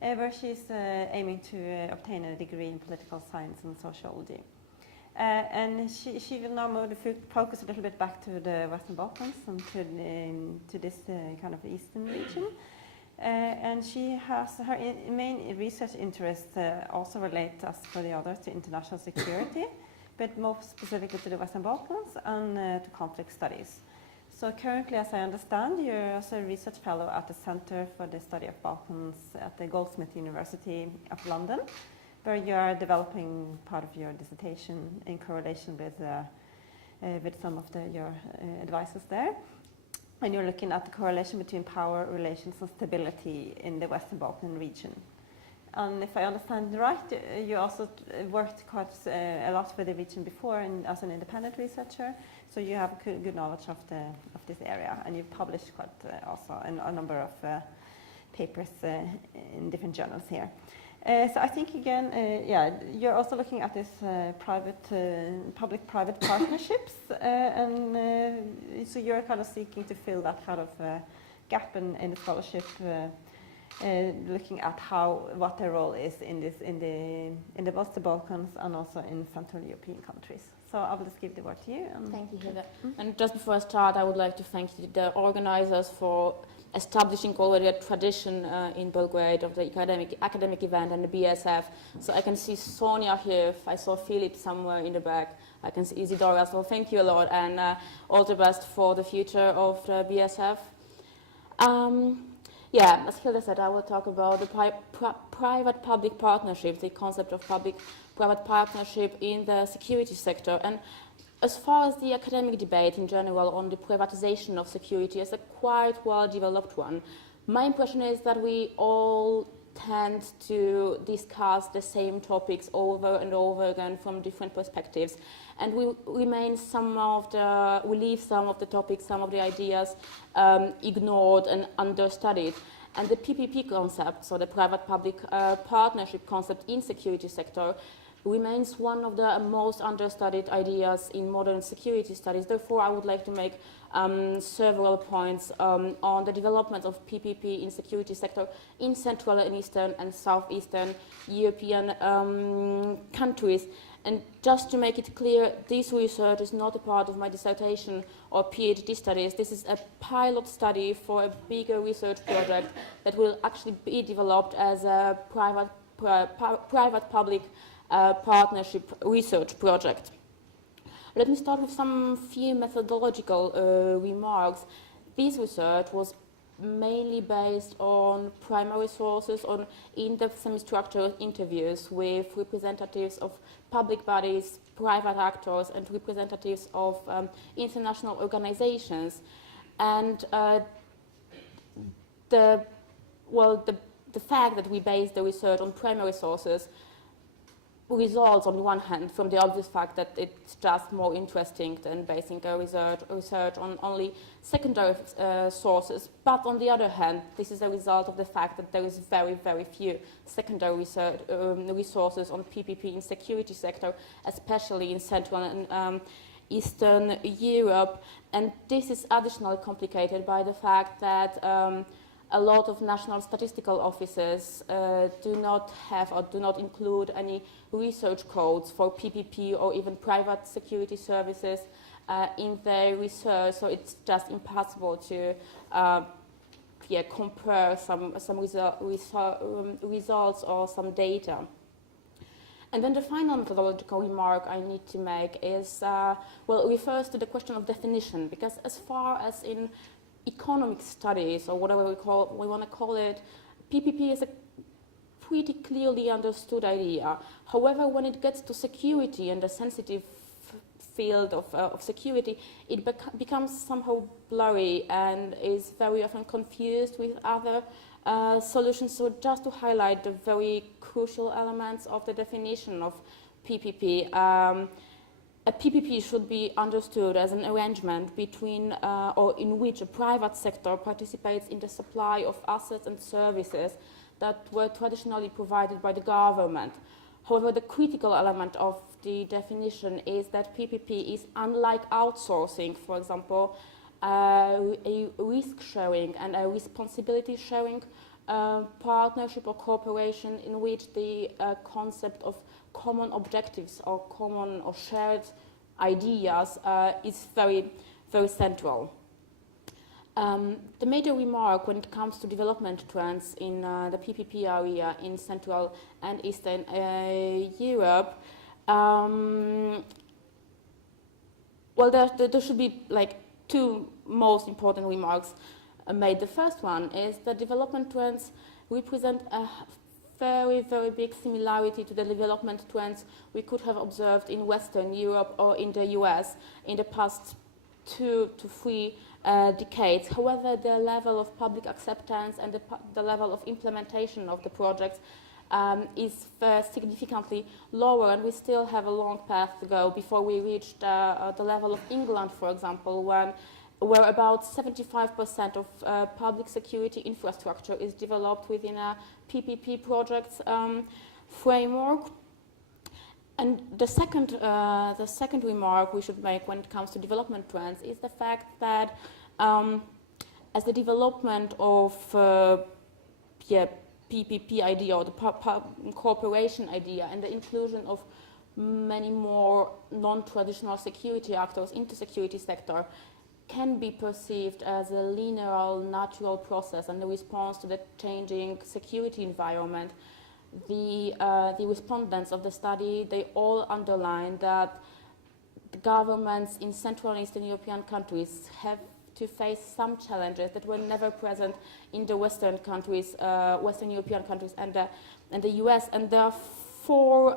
where she's aiming to obtain a degree in political science and sociology. And she will now move the focus a little bit back to the Western Balkans and to this kind of eastern region. And she has her main research interests also relate, as for the others, to international security, but more specifically to the Western Balkans and to conflict studies. So currently, as I understand, you're also a research fellow at the Center for the Study of Balkans at the Goldsmith University of London, where you are developing part of your dissertation in correlation with some of your advisors there. And you're looking at the correlation between power, relations, and stability in the Western Balkan region. And if I understand right, you also worked quite a lot with the region before as an independent researcher, so you have good knowledge of this area, and you've published quite also a number of papers in different journals here. So I think again, you're also looking at this public-private partnerships, and so you're kind of seeking to fill that kind of gap in the scholarship, looking at what their role is in the both the Balkans and also in Central European countries. So I will just give the word to you. Thank you, Jelle. And just before I start, I would like to thank the organizers for establishing already a tradition in Belgrade of the academic event and the BSF. So I can see Sonia here. If I saw Philip somewhere in the back, I can see Isidora. So thank you a lot, and all the best for the future of the BSF. Yeah, as Hilda said, I will talk about the private-public partnership, the concept of public-private partnership in the security sector. And as far as the academic debate in general on the privatization of security is a quite well-developed one, my impression is that we all tend to discuss the same topics over and over again from different perspectives, and we leave some of the topics, some of the ideas ignored and understudied. And the PPP concept, so the private-public partnership concept in security sector, remains one of the most understudied ideas in modern security studies. Therefore, I would like to make several points on the development of PPP in security sector in Central and Eastern and Southeastern European countries. And just to make it clear, this research is not a part of my dissertation or PhD studies. This is a pilot study for a bigger research project that will actually be developed as a private-public partnership research project. Let me start with some few methodological remarks. This research was mainly based on primary sources, on in-depth semi-structured interviews with representatives of public bodies, private actors, and representatives of international organizations. And the fact that we based the research on primary sources results, on the one hand, from the obvious fact that it's just more interesting than basing a research on only secondary sources. But on the other hand, this is a result of the fact that there is very, very few secondary research, resources on PPP in security sector, especially in Central and Eastern Europe. And this is additionally complicated by the fact that a lot of national statistical offices do not have or do not include any research codes for PPP or even private security services in their research, so it's just impossible to compare some results or some data. And then the final methodological remark I need to make is, refers to the question of definition, because as far as in economic studies, or whatever we want to call it, PPP is a pretty clearly understood idea. However, when it gets to security and the sensitive field of security, it becomes somehow blurry and is very often confused with other solutions. So just to highlight the very crucial elements of the definition of PPP, a PPP should be understood as an arrangement between or in which a private sector participates in the supply of assets and services that were traditionally provided by the government. However, the critical element of the definition is that PPP is, unlike outsourcing, for example, a risk sharing and a responsibility sharing partnership or cooperation in which the concept of common objectives or common or shared ideas is very, very central. The major remark when it comes to development trends in the PPP area in Central and Eastern Europe, there should be like two most important remarks made. The first one is that development trends represent a very, very big similarity to the development trends we could have observed in Western Europe or in the US in the past 2 to 3 decades. However, the level of public acceptance and the level of implementation of the projects is significantly lower, and we still have a long path to go before we reach the level of England, for example, where about 75% of public security infrastructure is developed within a PPP projects framework. And the second remark we should make when it comes to development trends is the fact that as the development of PPP idea or the cooperation idea and the inclusion of many more non-traditional security actors into security sector can be perceived as a linear, natural process and a response to the changing security environment. The respondents of the study, they all underline that the governments in Central and Eastern European countries have to face some challenges that were never present in the Western countries, Western European countries and the US. And there are four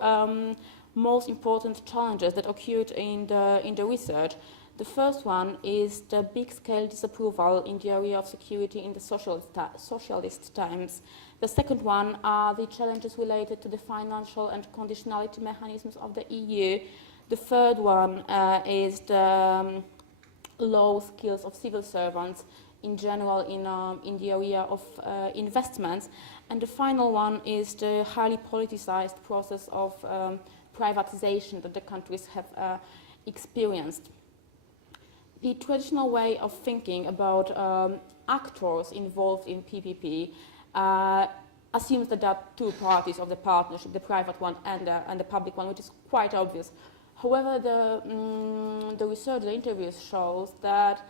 most important challenges that occurred in the research. The first one is the big-scale disapproval in the area of security in the socialist times. The second one are the challenges related to the financial and conditionality mechanisms of the EU. The third one is the low skills of civil servants in general in the area of investments. And the final one is the highly politicized process of privatization that the countries have experienced. The traditional way of thinking about actors involved in PPP assumes that there are two parties of the partnership, the private one and the public one, which is quite obvious. However, the research, the interviews shows that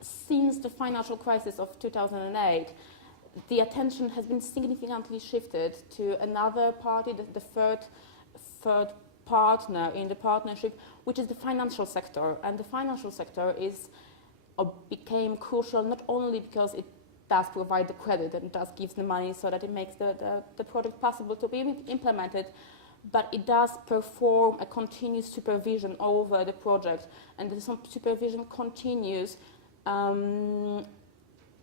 since the financial crisis of 2008, the attention has been significantly shifted to another party, the third partner in the partnership, which is the financial sector. And the financial sector became crucial not only because it does provide the credit and does gives the money so that it makes the project possible to be implemented, but it does perform a continuous supervision over the project, and the supervision continues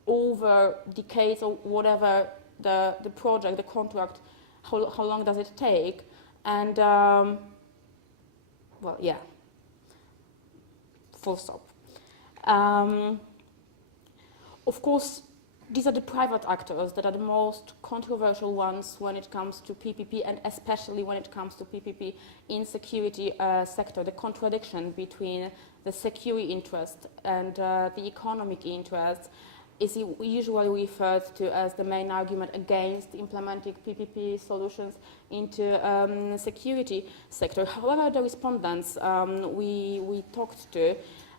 over decades or whatever the project, the contract, how long does it take, and well, yeah, full stop. Of course, these are the private actors that are the most controversial ones when it comes to PPP, and especially when it comes to PPP in security sector. The contradiction between the security interest and the economic interest is usually referred to as the main argument against implementing PPP solutions into security sector. However, the respondents we talked to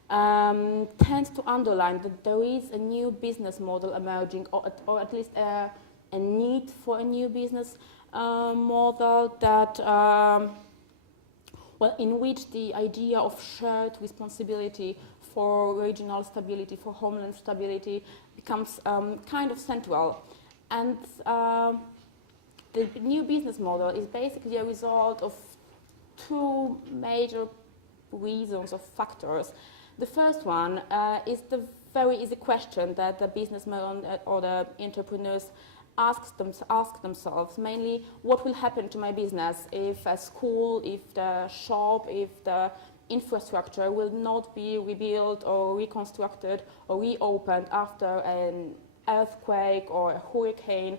tend to underline that there is a new business model emerging, or at least a need for a new business model that, well, in which the idea of shared responsibility for regional stability, for homeland stability, becomes kind of central. And the new business model is basically a result of two major reasons or factors. The first one is the very easy question that the businessmen or the entrepreneurs ask themselves, mainly, what will happen to my business if a school, if the shop, if the infrastructure will not be rebuilt or reconstructed or reopened after an earthquake or a hurricane?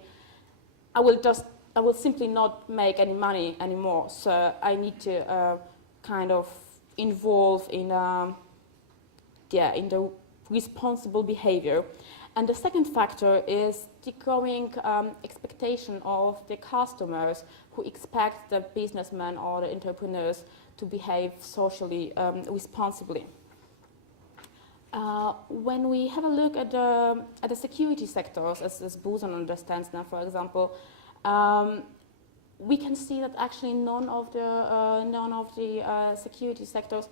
I will simply not make any money anymore, so I need to kind of involve in the responsible behavior. And the second factor is the growing expectation of the customers who expect the businessmen or the entrepreneurs to behave socially responsibly. When we have a look at the security sectors, as Buzan understands them, for example, we can see that actually none of the security sectors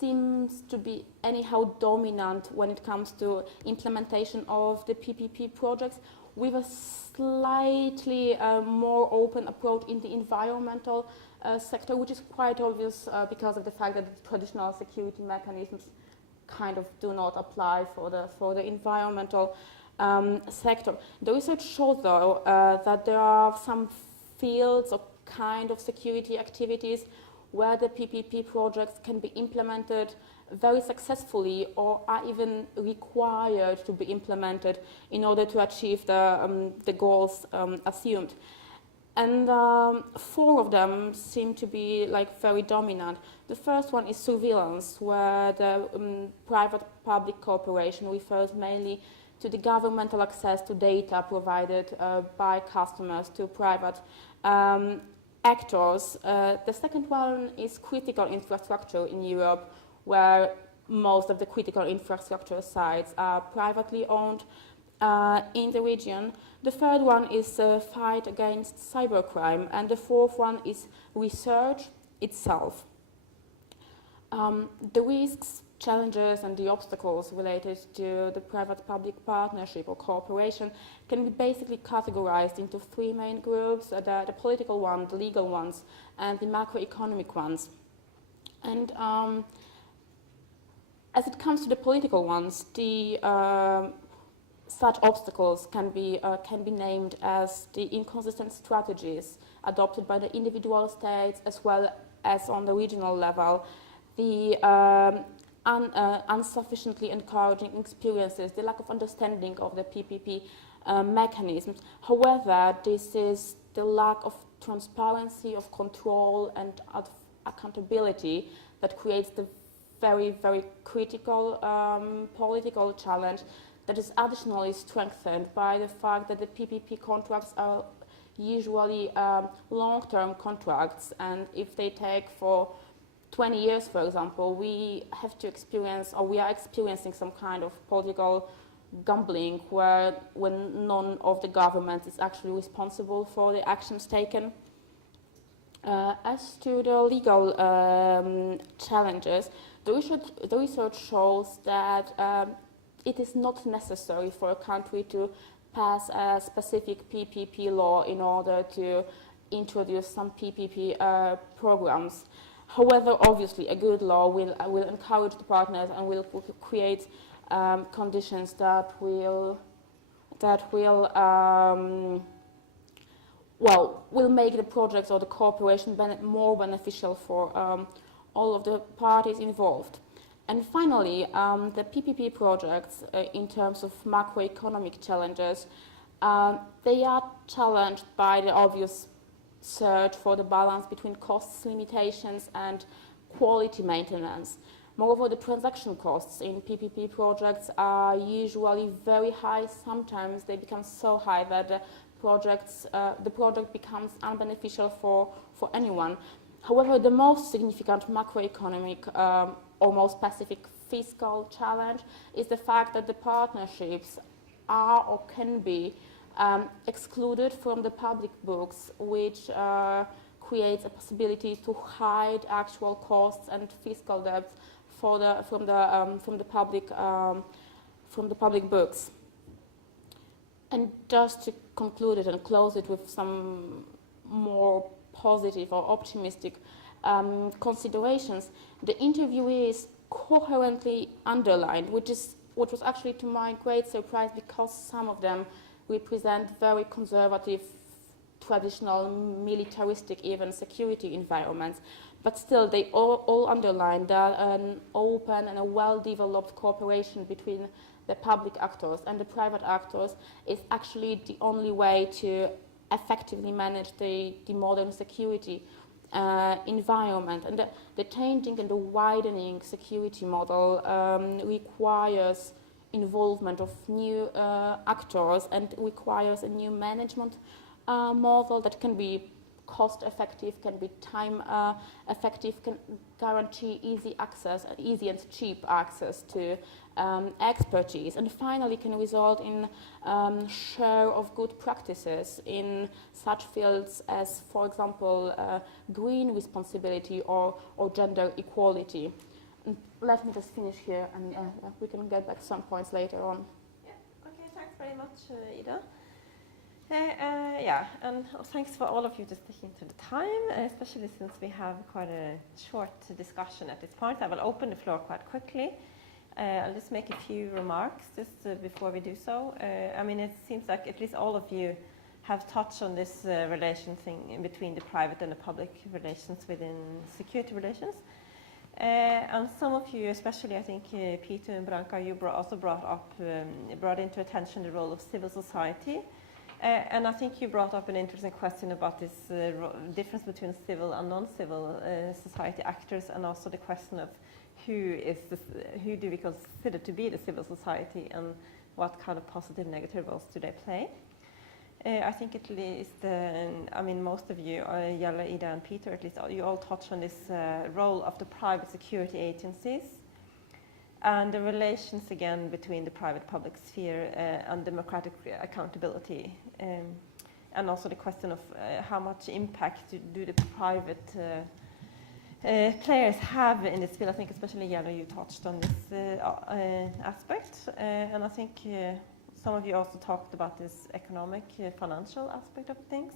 seems to be anyhow dominant when it comes to implementation of the PPP projects, with a slightly more open approach in the environmental sector, which is quite obvious because of the fact that the traditional security mechanisms kind of do not apply for the environmental sector. The research shows, though, that there are some fields or kind of security activities where the PPP projects can be implemented very successfully, or are even required to be implemented in order to achieve the goals assumed. And 4 of them seem to be like very dominant. The first one is surveillance, where the private-public cooperation refers mainly to the governmental access to data provided by customers to private actors. The second one is critical infrastructure in Europe, where most of the critical infrastructure sites are privately owned in the region. The third one is fight against cybercrime, and the fourth one is research itself. The risks, challenges, and the obstacles related to the private-public partnership or cooperation can be basically categorized into three main groups: the political one, the legal ones, and the macroeconomic ones. And as it comes to the political ones, such obstacles can be named as the inconsistent strategies adopted by the individual states as well as on the regional level, the insufficiently encouraging experiences, the lack of understanding of the PPP mechanisms. However, this is the lack of transparency, of control, and of accountability that creates the very, very critical political challenge that is additionally strengthened by the fact that the PPP contracts are usually long-term contracts, and if they take for 20 years, for example, we have to experience, or we are experiencing some kind of political gambling when none of the government is actually responsible for the actions taken. As to the legal challenges, the research shows that it is not necessary for a country to pass a specific PPP law in order to introduce some PPP programs. However, obviously, a good law will encourage the partners and will create conditions that will make the projects or the cooperation more beneficial for all of the parties involved. And finally, the PPP projects, in terms of macroeconomic challenges, they are challenged by the obvious search for the balance between costs limitations and quality maintenance. Moreover, the transaction costs in PPP projects are usually very high. Sometimes they become so high that the project becomes unbeneficial for anyone. However, the most significant macroeconomic or most specific fiscal challenge is the fact that the partnerships are or can be excluded from the public books, which creates a possibility to hide actual costs and fiscal debts from the public books. And just to conclude it and close it with some more positive or optimistic considerations, the interviewees coherently underlined, which was actually to my great surprise, because some of them represent very conservative, traditional, militaristic, even security environments. But still, they all underline that an open and a well-developed cooperation between the public actors and the private actors is actually the only way to effectively manage the modern security environment. And the changing and the widening security model requires involvement of new actors and requires a new management model that can be cost-effective, can be time-effective, can guarantee easy and cheap access to expertise, and finally can result in share of good practices in such fields as, for example, green responsibility or gender equality. And let me just finish here, and we can get back to some points later on. Yeah. Okay. Thanks very much, Ida. And thanks for all of you just sticking to the time, especially since we have quite a short discussion at this point. I will open the floor quite quickly. I'll just make a few remarks just before we do so. It seems like at least all of you have touched on this relation thing in between the private and the public relations within security relations. And some of you, especially I think Peter and Branka, you also brought into attention the role of civil society. And I think you brought up an interesting question about this difference between civil and non-civil society actors, and also the question of who do we consider to be the civil society, and what kind of positive, negative roles do they play? I think at least, most of you, Jelle, Ida, and Peter, at least you all touch on this role of the private security agencies, and the relations again between the private-public sphere and democratic accountability, and also the question of how much impact do the private players have in this field. I think especially Jelle, you touched on this aspect, and I think some of you also talked about this economic, financial aspect of things.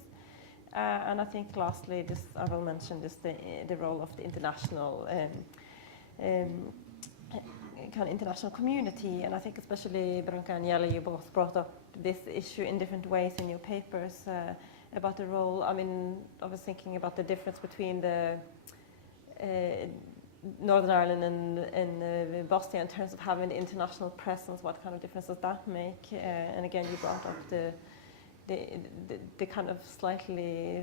And I think lastly, I will mention the role of the international kind of international community, and I think especially Branka and Jelle, you both brought up this issue in different ways in your papers about the role. I mean, I was thinking about the difference between the Northern Ireland and Bosnia in terms of having the international presence. What kind of difference does that make? And again, you brought up the kind of slightly,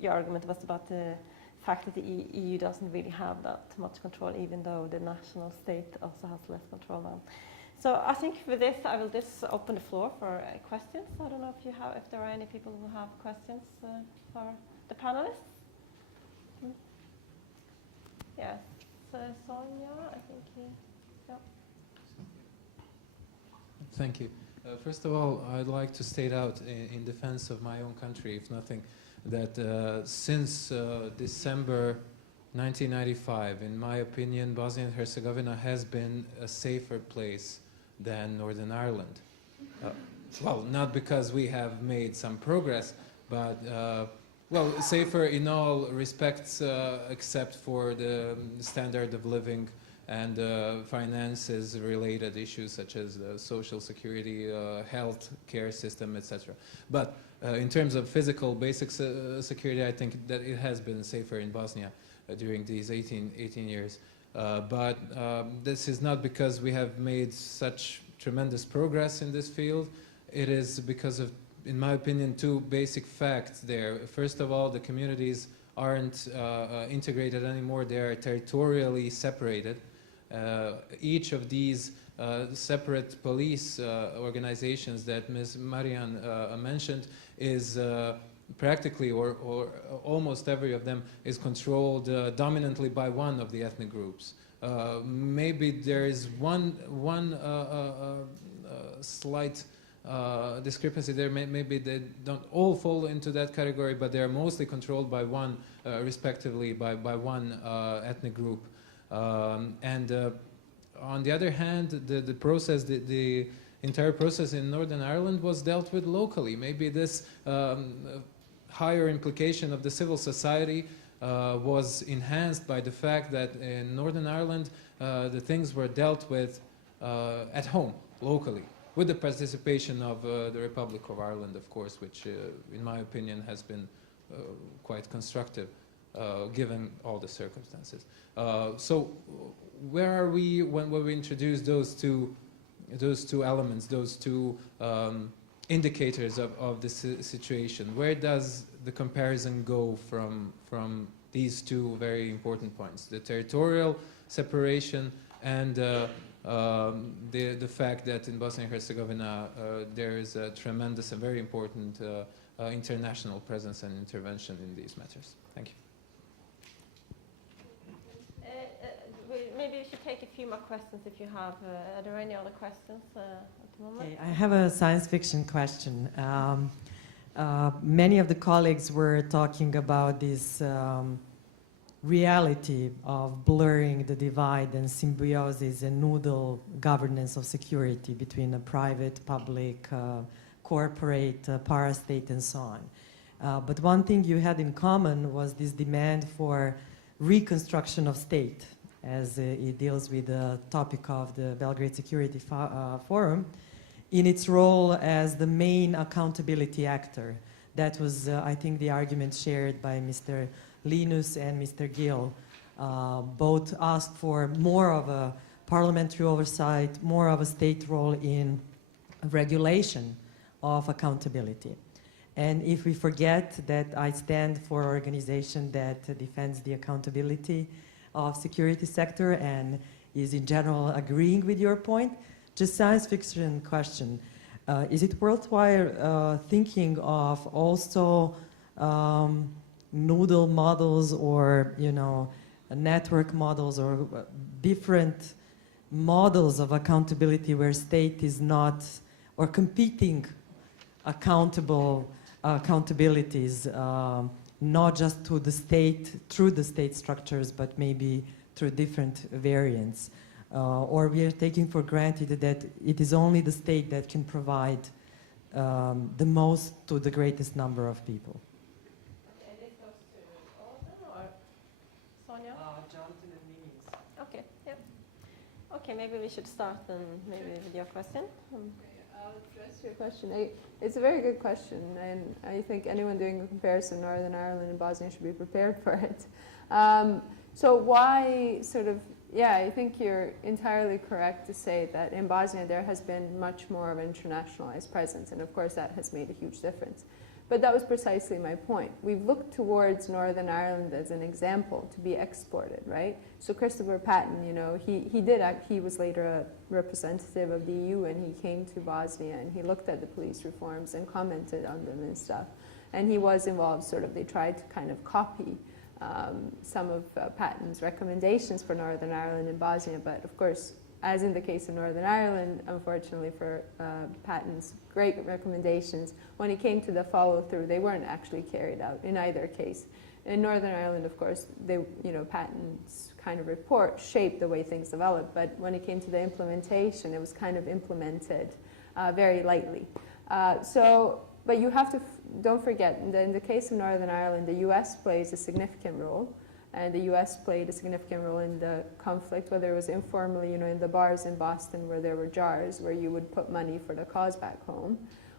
your argument was about the fact that the EU doesn't really have that much control, even though the national state also has less control now. So I think with this, I will just open the floor for questions. I don't know if there are any people who have questions for the panelists. Yes, so Sonia, I think yeah. Thank you. First of all, I'd like to state out in defense of my own country, if nothing, that since December 1995, in my opinion, Bosnia and Herzegovina has been a safer place than Northern Ireland. Well, not because we have made some progress, but well, safer in all respects except for the standard of living and finances related issues such as social security, health care system, etc. But in terms of physical basic security, I think that it has been safer in Bosnia during these 18 years. But this is not because we have made such tremendous progress in this field. It is because of, in my opinion, two basic facts there. First of all, the communities aren't integrated anymore. They are territorially separated. Each of these separate police organizations that Ms. Marijan mentioned is practically, or almost every of them, is controlled dominantly by one of the ethnic groups. Maybe there is one slight discrepancy there. Maybe they don't all fall into that category, but they are mostly controlled by one, respectively, by one ethnic group. And on the other hand, the process, the entire process in Northern Ireland was dealt with locally. Maybe this higher implication of the civil society was enhanced by the fact that in Northern Ireland the things were dealt with at home, locally, with the participation of the Republic of Ireland, of course, which in my opinion has been quite constructive given all the circumstances. So where are we when we introduce those two elements, those two indicators of this situation? Where does the comparison go from these two very important points, the territorial separation and the fact that in Bosnia and Herzegovina there is a tremendous and very important international presence and intervention in these matters? Thank you. Maybe we should take a few more questions if you have. Are there any other questions at the moment? Okay, I have a science fiction question. Many of the colleagues were talking about this reality of blurring the divide and symbiosis and noodle governance of security between a private, public, corporate, parastate, and so on. But one thing you had in common was this demand for reconstruction of state, as it deals with the topic of the Belgrade Security Forum, in its role as the main accountability actor. That was, I think, the argument shared by Mr. Leunis and Mr. Gill. Both asked for more of a parliamentary oversight, more of a state role in regulation of accountability. And if we forget that I stand for an organization that defends the accountability of security sector and is in general agreeing with your point, just science fiction question. Is it worthwhile thinking of also noodle models or, you know, network models or different models of accountability where state is not, or competing accountabilities not just to the state, through the state structures, but maybe through different variants. Or we are taking for granted that it is only the state that can provide the most to the greatest number of people. And this goes to all of them, or Sonia? Jonathan and Mimi. Okay, yeah. Okay, maybe we should start then maybe with your question. I'll address your question. It's a very good question, and I think anyone doing a comparison Northern Ireland and Bosnia should be prepared for it. So why sort of, yeah, I think you're entirely correct to say that in Bosnia there has been much more of an internationalized presence, and of course that has made a huge difference. But that was precisely my point. We've looked towards Northern Ireland as an example to be exported, right? So Christopher Patton, you know, he was later a representative of the EU, and he came to Bosnia and he looked at the police reforms and commented on them and stuff. And he was involved, sort of, they tried to kind of copy some of Patton's recommendations for Northern Ireland and Bosnia, but of course, as in the case of Northern Ireland, unfortunately for Patton's great recommendations, when it came to the follow-through, they weren't actually carried out in either case. In Northern Ireland, of course, Patton's kind of report shaped the way things developed, but when it came to the implementation, it was kind of implemented very lightly. But you have to, don't forget, in the case of Northern Ireland, the US plays a significant role. And the U.S. played a significant role in the conflict, whether it was informally, you know, in the bars in Boston where there were jars where you would put money for the cause back home,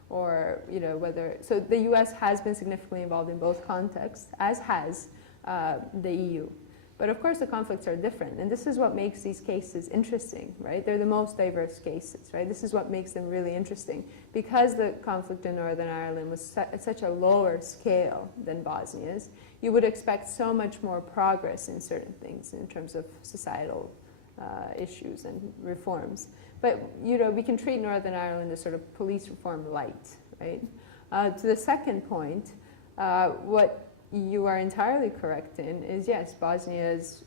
or, you know, so the U.S. has been significantly involved in both contexts, as has the EU. But of course the conflicts are different, and this is what makes these cases interesting, right? They're the most diverse cases, right? This is what makes them really interesting. Because the conflict in Northern Ireland was at such a lower scale than Bosnia's, you would expect so much more progress in certain things in terms of societal issues and reforms. But, you know, we can treat Northern Ireland as sort of police reform light, right? To the second point, what you are entirely correct in is, yes, Bosnia is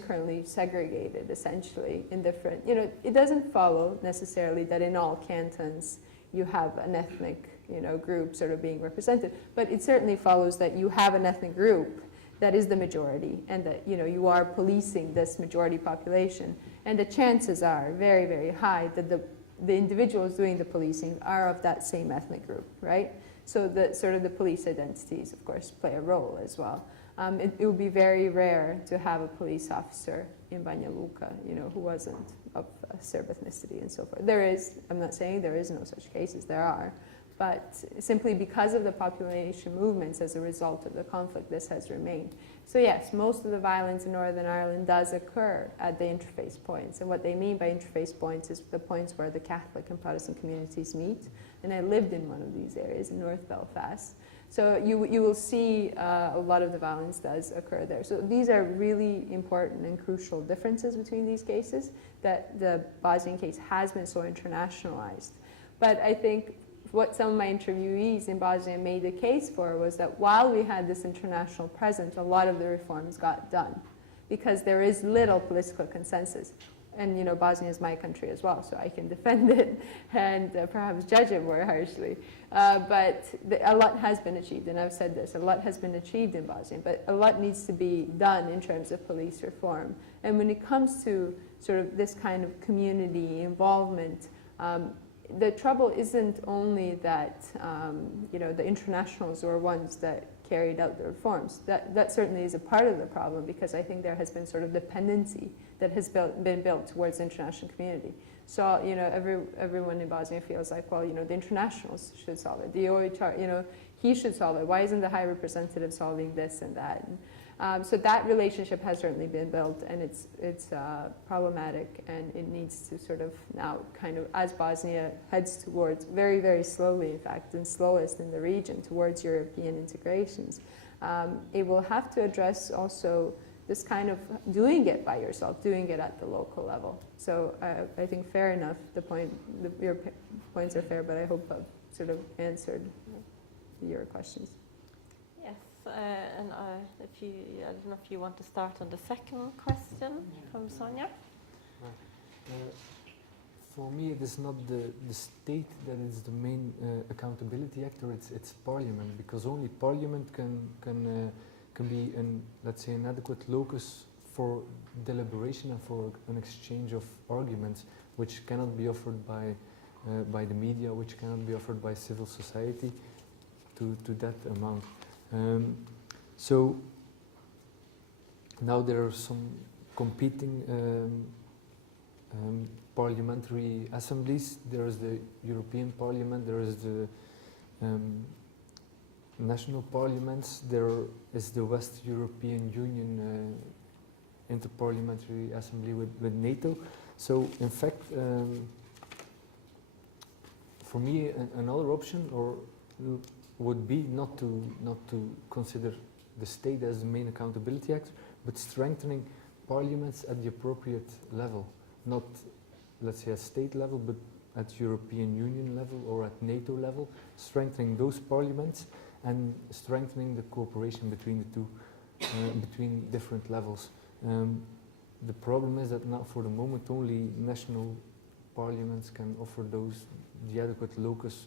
currently segregated, essentially, in different, you know, it doesn't follow necessarily that in all cantons you have an ethnic, you know, group sort of being represented, but it certainly follows that you have an ethnic group that is the majority, and that, you know, you are policing this majority population, and the chances are very, very high that the individuals doing the policing are of that same ethnic group, right? So the police identities, of course, play a role as well. It would be very rare to have a police officer in Banja Luka, you know, who wasn't of Serb ethnicity and so forth. There is, I'm not saying there is no such cases, there are, but simply because of the population movements as a result of the conflict, this has remained. So yes, most of the violence in Northern Ireland does occur at the interface points, and what they mean by interface points is the points where the Catholic and Protestant communities meet, and I lived in one of these areas in North Belfast. So you will see a lot of the violence does occur there. So these are really important and crucial differences between these cases, that the Bosnian case has been so internationalized. But I think what some of my interviewees in Bosnia made the case for was that while we had this international presence, a lot of the reforms got done because there is little political consensus. And, you know, Bosnia is my country as well, so I can defend it and perhaps judge it more harshly. But a lot has been achieved, and I've said this, a lot has been achieved in Bosnia, but a lot needs to be done in terms of police reform. And when it comes to sort of this kind of community involvement, the trouble isn't only that, you know, the internationals were ones that carried out the reforms. That certainly is a part of the problem, because I think there has been sort of dependency that has been built towards the international community. So, you know, everyone in Bosnia feels like, well, you know, the internationals should solve it. The OHR, you know, he should solve it. Why isn't the High Representative solving this and that? And, so that relationship has certainly been built, and it's problematic, and it needs to sort of now kind of, as Bosnia heads towards, very, very slowly, in fact, and slowest in the region, towards European integrations, it will have to address also this kind of doing it by yourself, doing it at the local level. So I think fair enough, your points are fair, but I hope I've sort of answered your questions. Yes, and I don't know if you want to start on the second question from Sonia. For me, it is not the state that is the main accountability actor. It's Parliament, because only Parliament can be let's say an adequate locus for deliberation and for an exchange of arguments, which cannot be offered by the media, which cannot be offered by civil society to that amount. So now there are some competing parliamentary assemblies. There is the European Parliament, there is the national parliaments, there is the West European Union Interparliamentary Assembly with NATO. So in fact, for me, another option would be not to consider the state as the main accountability actor, but strengthening parliaments at the appropriate level, not, let's say, at state level, but at European Union level or at NATO level, strengthening those parliaments and strengthening the cooperation between the two, between different levels. The problem is that now, for the moment, only national parliaments can offer the adequate locus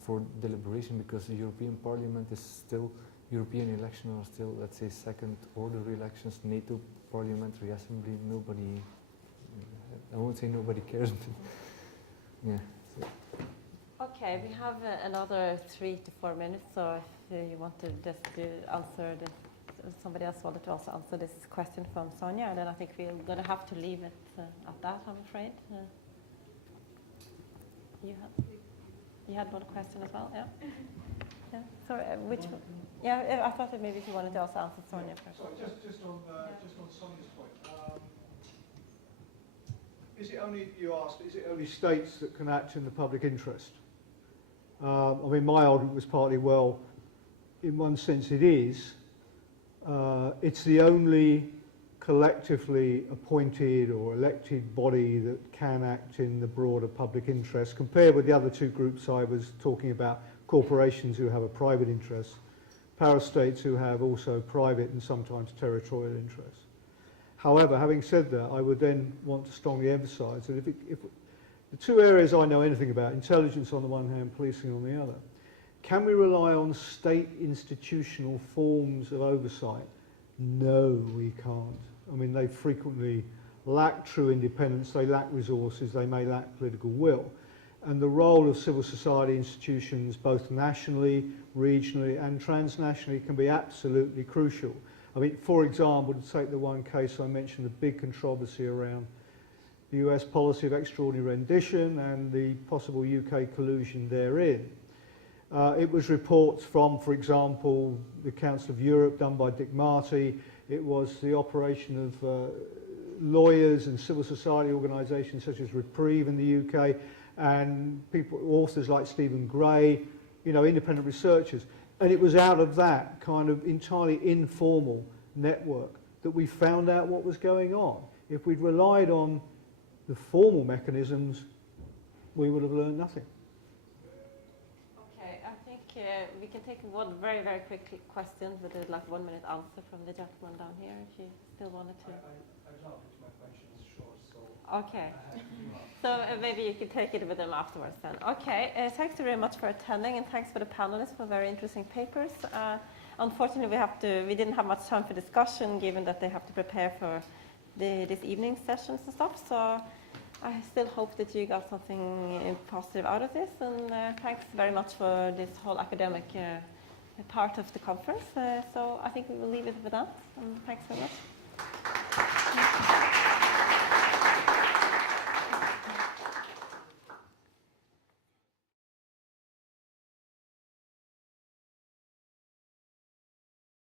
for deliberation, because the European Parliament is still, European elections are still, let's say, second order elections. NATO Parliamentary Assembly, nobody, I won't say nobody cares, but yeah. So. Okay, we have another 3 to 4 minutes, so if you want to just answer this, somebody else wanted to also answer this question from Sonia, and then I think we're going to have to leave it at that, I'm afraid. You had one question as well, yeah? Yeah. Sorry, which one? Yeah, I thought that maybe if you wanted to also answer Sonia first. Sorry, just on Sonia's point. Is it only, you asked, is it only states that can act in the public interest? I mean, my argument was partly, well, in one sense it is. It's the only collectively appointed or elected body that can act in the broader public interest, compared with the other two groups I was talking about, corporations who have a private interest, parastates who have also private and sometimes territorial interests. However, having said that, I would then want to strongly emphasise that if the two areas I know anything about, intelligence on the one hand, policing on the other, can we rely on state institutional forms of oversight? No, we can't. I mean, they frequently lack true independence, they lack resources, they may lack political will. And the role of civil society institutions, both nationally, regionally and transnationally, can be absolutely crucial. I mean, for example, to take the one case I mentioned, the big controversy around the US policy of extraordinary rendition and the possible UK collusion therein. It was reports from, for example, the Council of Europe done by Dick Marty. It was the operation of lawyers and civil society organisations such as Reprieve in the UK, and people, authors like Stephen Gray, you know, independent researchers. And it was out of that kind of entirely informal network that we found out what was going on. If we'd relied on the formal mechanisms, we would have learned nothing. Okay, I think we can take one very, very quick question with a 1 minute answer from the gentleman down here, if you still wanted to. I don't, my question is short, so... Okay, so maybe you can take it with them afterwards then. Okay, thanks very much for attending, and thanks for the panelists for very interesting papers. Unfortunately, we didn't have much time for discussion, given that they have to prepare for this evening sessions and stuff, so I still hope that you got something positive out of this, and thanks very much for this whole academic part of the conference. So I think we will leave it with that, and thanks very much.